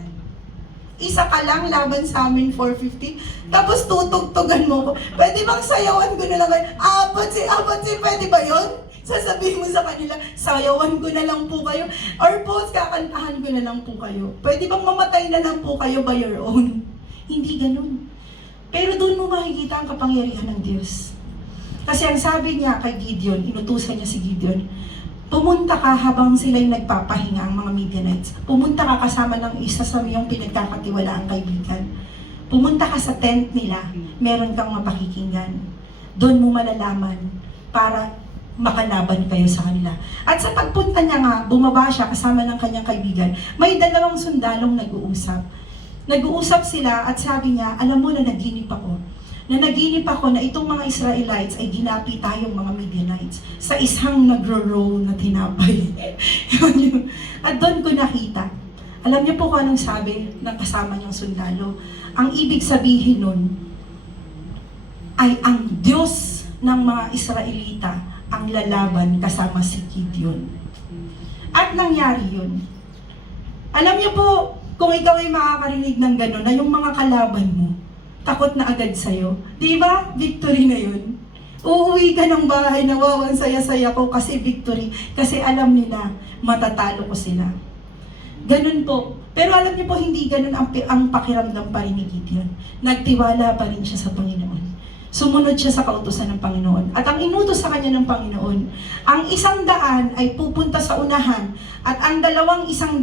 Isa ka lang laban sa amin, 450. Tapos tutugtugan mo ko. Pwede bang sayawan ko na lang kayo? Apat, pwede ba yun? Sasabihin mo sa kanila, sayawan ko na lang po kayo. Or po, kakantahan ko na lang po kayo. Pwede bang mamatay na lang po kayo by your own? Hindi ganun. Pero doon mo makikita ang kapangyarihan ng Diyos. Kasi ang sabi niya kay Gideon, inutusan niya si Gideon, pumunta ka habang sila'y nagpapahinga ang mga Midianites. Pumunta ka kasama ng isa sa iyong pinagkakatiwalaang kaibigan. Pumunta ka sa tent nila, meron kang mapakikinggan. Doon mo malalaman para makalaban kayo sa kanila. At sa pagpunta niya nga, bumaba siya kasama ng kanyang kaibigan. May 2 sundalong nag-uusap. Nag-uusap sila at sabi niya, alam mo na naginip ako na itong mga Israelites ay ginapi tayong mga Midianites sa isang nagro-roll na tinapay. At doon ko nakita. Alam niyo po kung anong sabi ng kasama niyang sundalo? Ang ibig sabihin nun ay ang Diyos ng mga Israelita ang lalaban kasama si Gideon. At nangyari yun. Alam niyo po, kung ikaw ay makakarinig ng gano'n, na yung mga kalaban mo, takot na agad sa'yo. Di ba? Victory na yun. Uuwi ka ng bahay na, wow, ang saya-saya ko kasi victory. Kasi alam nila, matatalo ko sila. Ganun po. Pero alam niyo po, hindi ganun ang pakiramdam pa rin ni Gideon. Nagtiwala pa rin siya sa Panginoon. Sumunod siya sa kautusan ng Panginoon. At ang inutos sa kanya ng Panginoon, ang 100 ay pupunta sa unahan at ang 200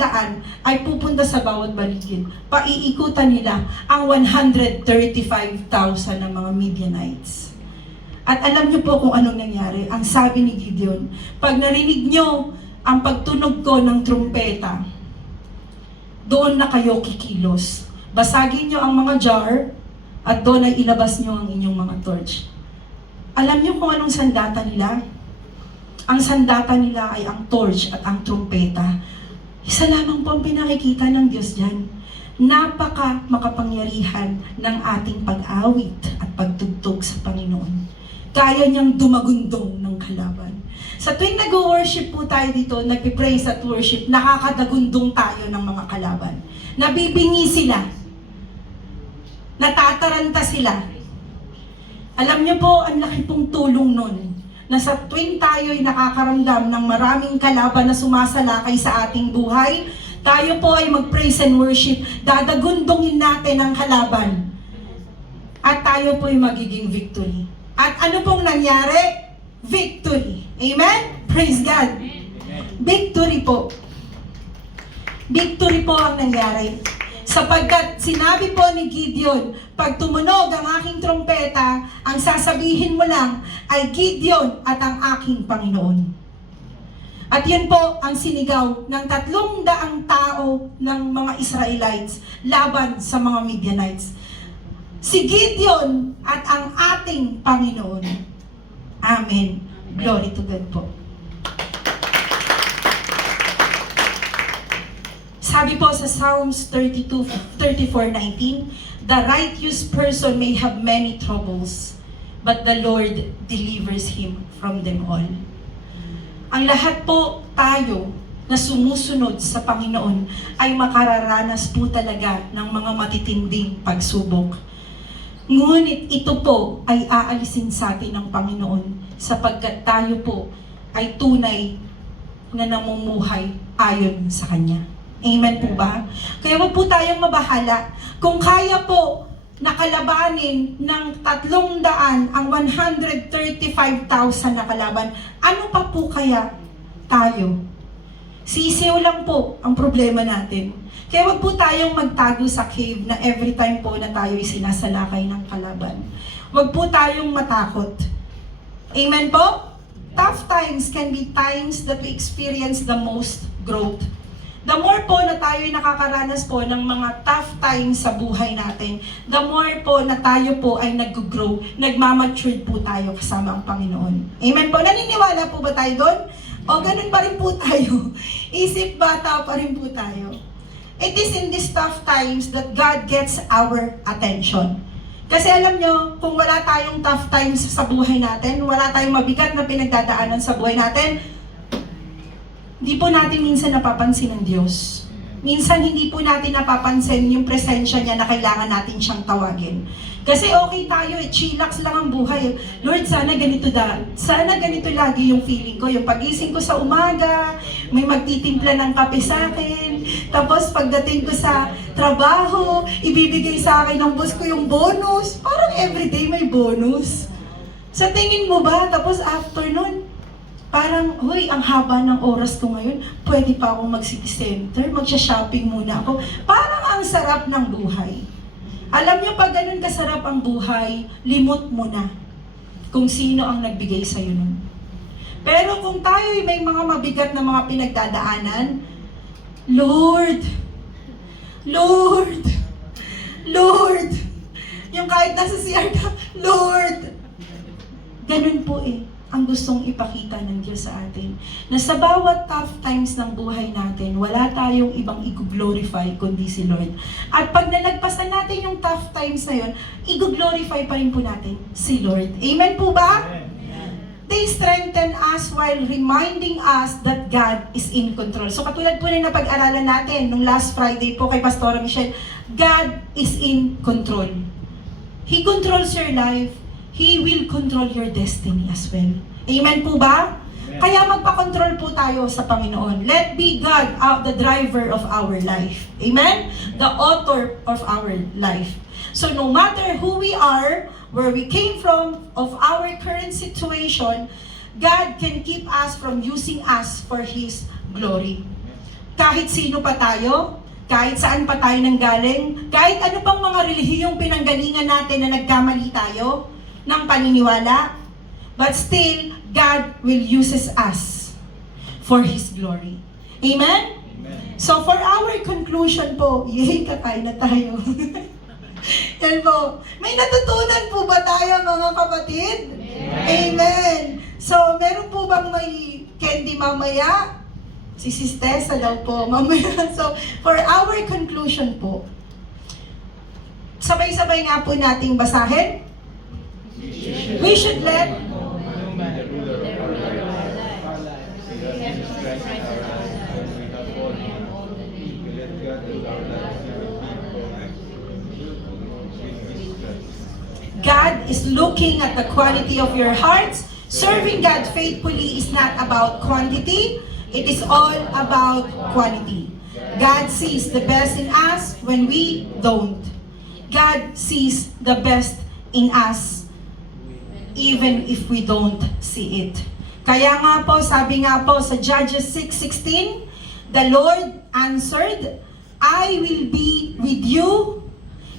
ay pupunta sa bawat baligid. Paiikutan nila ang 135,000 ng mga Midianites. At alam niyo po kung anong nangyari. Ang sabi ni Gideon, pag narinig niyo ang pagtunog ko ng trumpeta, doon na kayo kikilos. Basagin niyo ang mga jar, at doon ay ilabas niyo ang inyong mga torch. Alam niyo kung anong sandata nila? Ang sandata nila ay ang torch at ang trumpeta. Isa lamang po ang pinakikita ng Diyos dyan. Napaka makapangyarihan ng ating pag-awit at pagtugtog sa Panginoon. Kaya niyang dumagundong ng kalaban. Sa tuwing nag-worship po tayo dito, nagpipraise at worship, nakakadagundong tayo ng mga kalaban. Nabibingi sila. Natataranta sila. Alam niyo po, ang laki pong tulong nun, na sa tuwing tayo ay nakakaramdam ng maraming kalaban na sumasalakay sa ating buhay, tayo po ay mag-praise and worship, dadagundongin natin ang kalaban. At tayo po ay magiging victory. At ano pong nangyari? Victory. Amen? Praise God. Victory po. Victory po ang nangyari. Sapagkat sinabi po ni Gideon, pag tumunog ang aking trompeta, ang sasabihin mo lang ay Gideon at ang aking Panginoon. At yun po ang sinigaw ng 300 tao ng mga Israelites laban sa mga Midianites. Si Gideon at ang ating Panginoon. Amen. Glory to God po. Sabi po sa Psalms 34:19, the righteous person may have many troubles, but the Lord delivers him from them all. Ang lahat po tayo na sumusunod sa Panginoon ay makararanas po talaga ng mga matitinding pagsubok. Ngunit ito po ay aalisin sa atin ng Panginoon sapagkat tayo po ay tunay na namumuhay ayon sa Kanya. Amen po ba? Kaya wag po tayong mabahala. Kung kaya po nakalabanin ng 300 ang 135,000 na kalaban, ano pa po kaya tayo? Sisiw lang po ang problema natin. Kaya wag po tayong magtago sa cave na every time po na tayo ay sinasalakay ng kalaban. Wag po tayong matakot. Amen po? Tough times can be times that we experience the most growth. The more po na tayo ay nakakaranas po ng mga tough times sa buhay natin, the more po na tayo po ay nag-grow, nagmamature po tayo kasama ang Panginoon. Amen po? Naniniwala po ba tayo doon? O ganun pa rin po tayo? Isip bata pa rin po tayo. It is in these tough times that God gets our attention. Kasi alam nyo, kung wala tayong tough times sa buhay natin, wala tayong mabigat na pinagdadaanan sa buhay natin, hindi po natin minsan napapansin ng Diyos. Minsan hindi po natin napapansin yung presensya niya na kailangan natin siyang tawagin. Kasi okay tayo, chillax lang ang buhay. Lord, sana ganito sana ganito lagi yung feeling ko. Yung pagising ko sa umaga, may magtitimpla ng kape sa akin. Tapos pagdating ko sa trabaho, ibibigay sa akin ng boss ko yung bonus. Parang everyday may bonus. Sa tingin mo ba? Tapos after nun, parang, huy, ang haba ng oras ko ngayon, pwede pa akong mag-city center, magsha-shopping muna ako. Parang ang sarap ng buhay. Alam niyo, pag ganun kasarap ang buhay, limot mo na kung sino ang nagbigay sa'yo nun. Pero kung tayo may mga mabigat na mga pinagdadaanan, Lord, Lord, Lord, yung kahit nasa CR ka, Lord, ganun po ang gustong ipakita ng Diyos sa atin. Na sa bawat tough times ng buhay natin, wala tayong ibang i-glorify kundi si Lord. At pag nalagpasan natin yung tough times na yun, i-glorify pa rin po natin si Lord. Amen po ba? Amen. they strengthen us while reminding us that God is in control. So katulad po na napag-aralan natin nung last Friday po kay Pastora Michelle, God is in control. He controls your life. He will control your destiny as well. Amen po ba? Kaya magpa-control po tayo sa Panginoon. Let be God the driver of our life. Amen? The author of our life. So no matter who we are, where we came from, of our current situation, God can keep us from using us for His glory. Kahit sino pa tayo, kahit saan pa tayo nanggaling, kahit ano pang mga relihiyong pinanggalingan natin na nagkamali tayo ng paniniwala, but still, God will uses us for His glory. Amen? So for our conclusion po, yay, kakain na tayo. Yan po. May natutunan po ba tayo mga kapatid? Amen. So meron po bang may candy mamaya? Si Sis Tessa daw po mamaya. So for our conclusion po, sabay-sabay nga po nating basahin. We should let God is looking at the quality of your hearts. Serving God faithfully is not about quantity. It is all about quality. God sees the best in us when we don't. God sees the best in us even if we don't see it. Kaya nga po, sabi nga po sa Judges 6:16, the Lord answered, I will be with you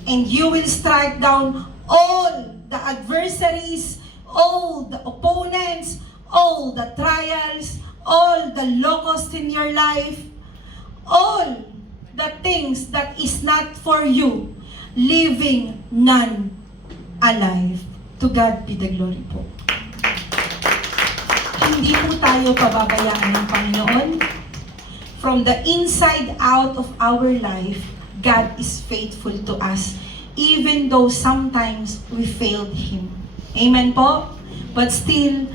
and you will strike down all the adversaries, all the opponents, all the trials, all the locusts in your life, all the things that is not for you, leaving none alive. To God be the glory po. Hindi po tayo pababayaan ng Panginoon. From the inside out of our life, God is faithful to us. Even though sometimes we failed Him. Amen po? But still,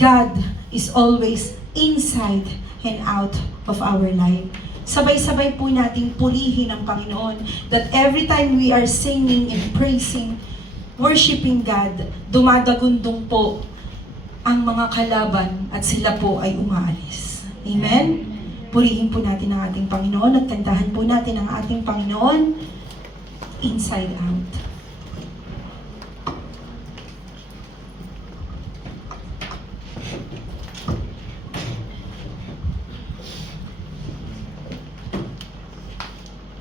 God is always inside and out of our life. Sabay-sabay po nating purihin ang Panginoon that every time we are singing and praising, worshiping God, dumadagundong po ang mga kalaban at sila po ay umaalis. Amen? Purihin po natin ang ating Panginoon at kantahan po natin ang ating Panginoon inside out.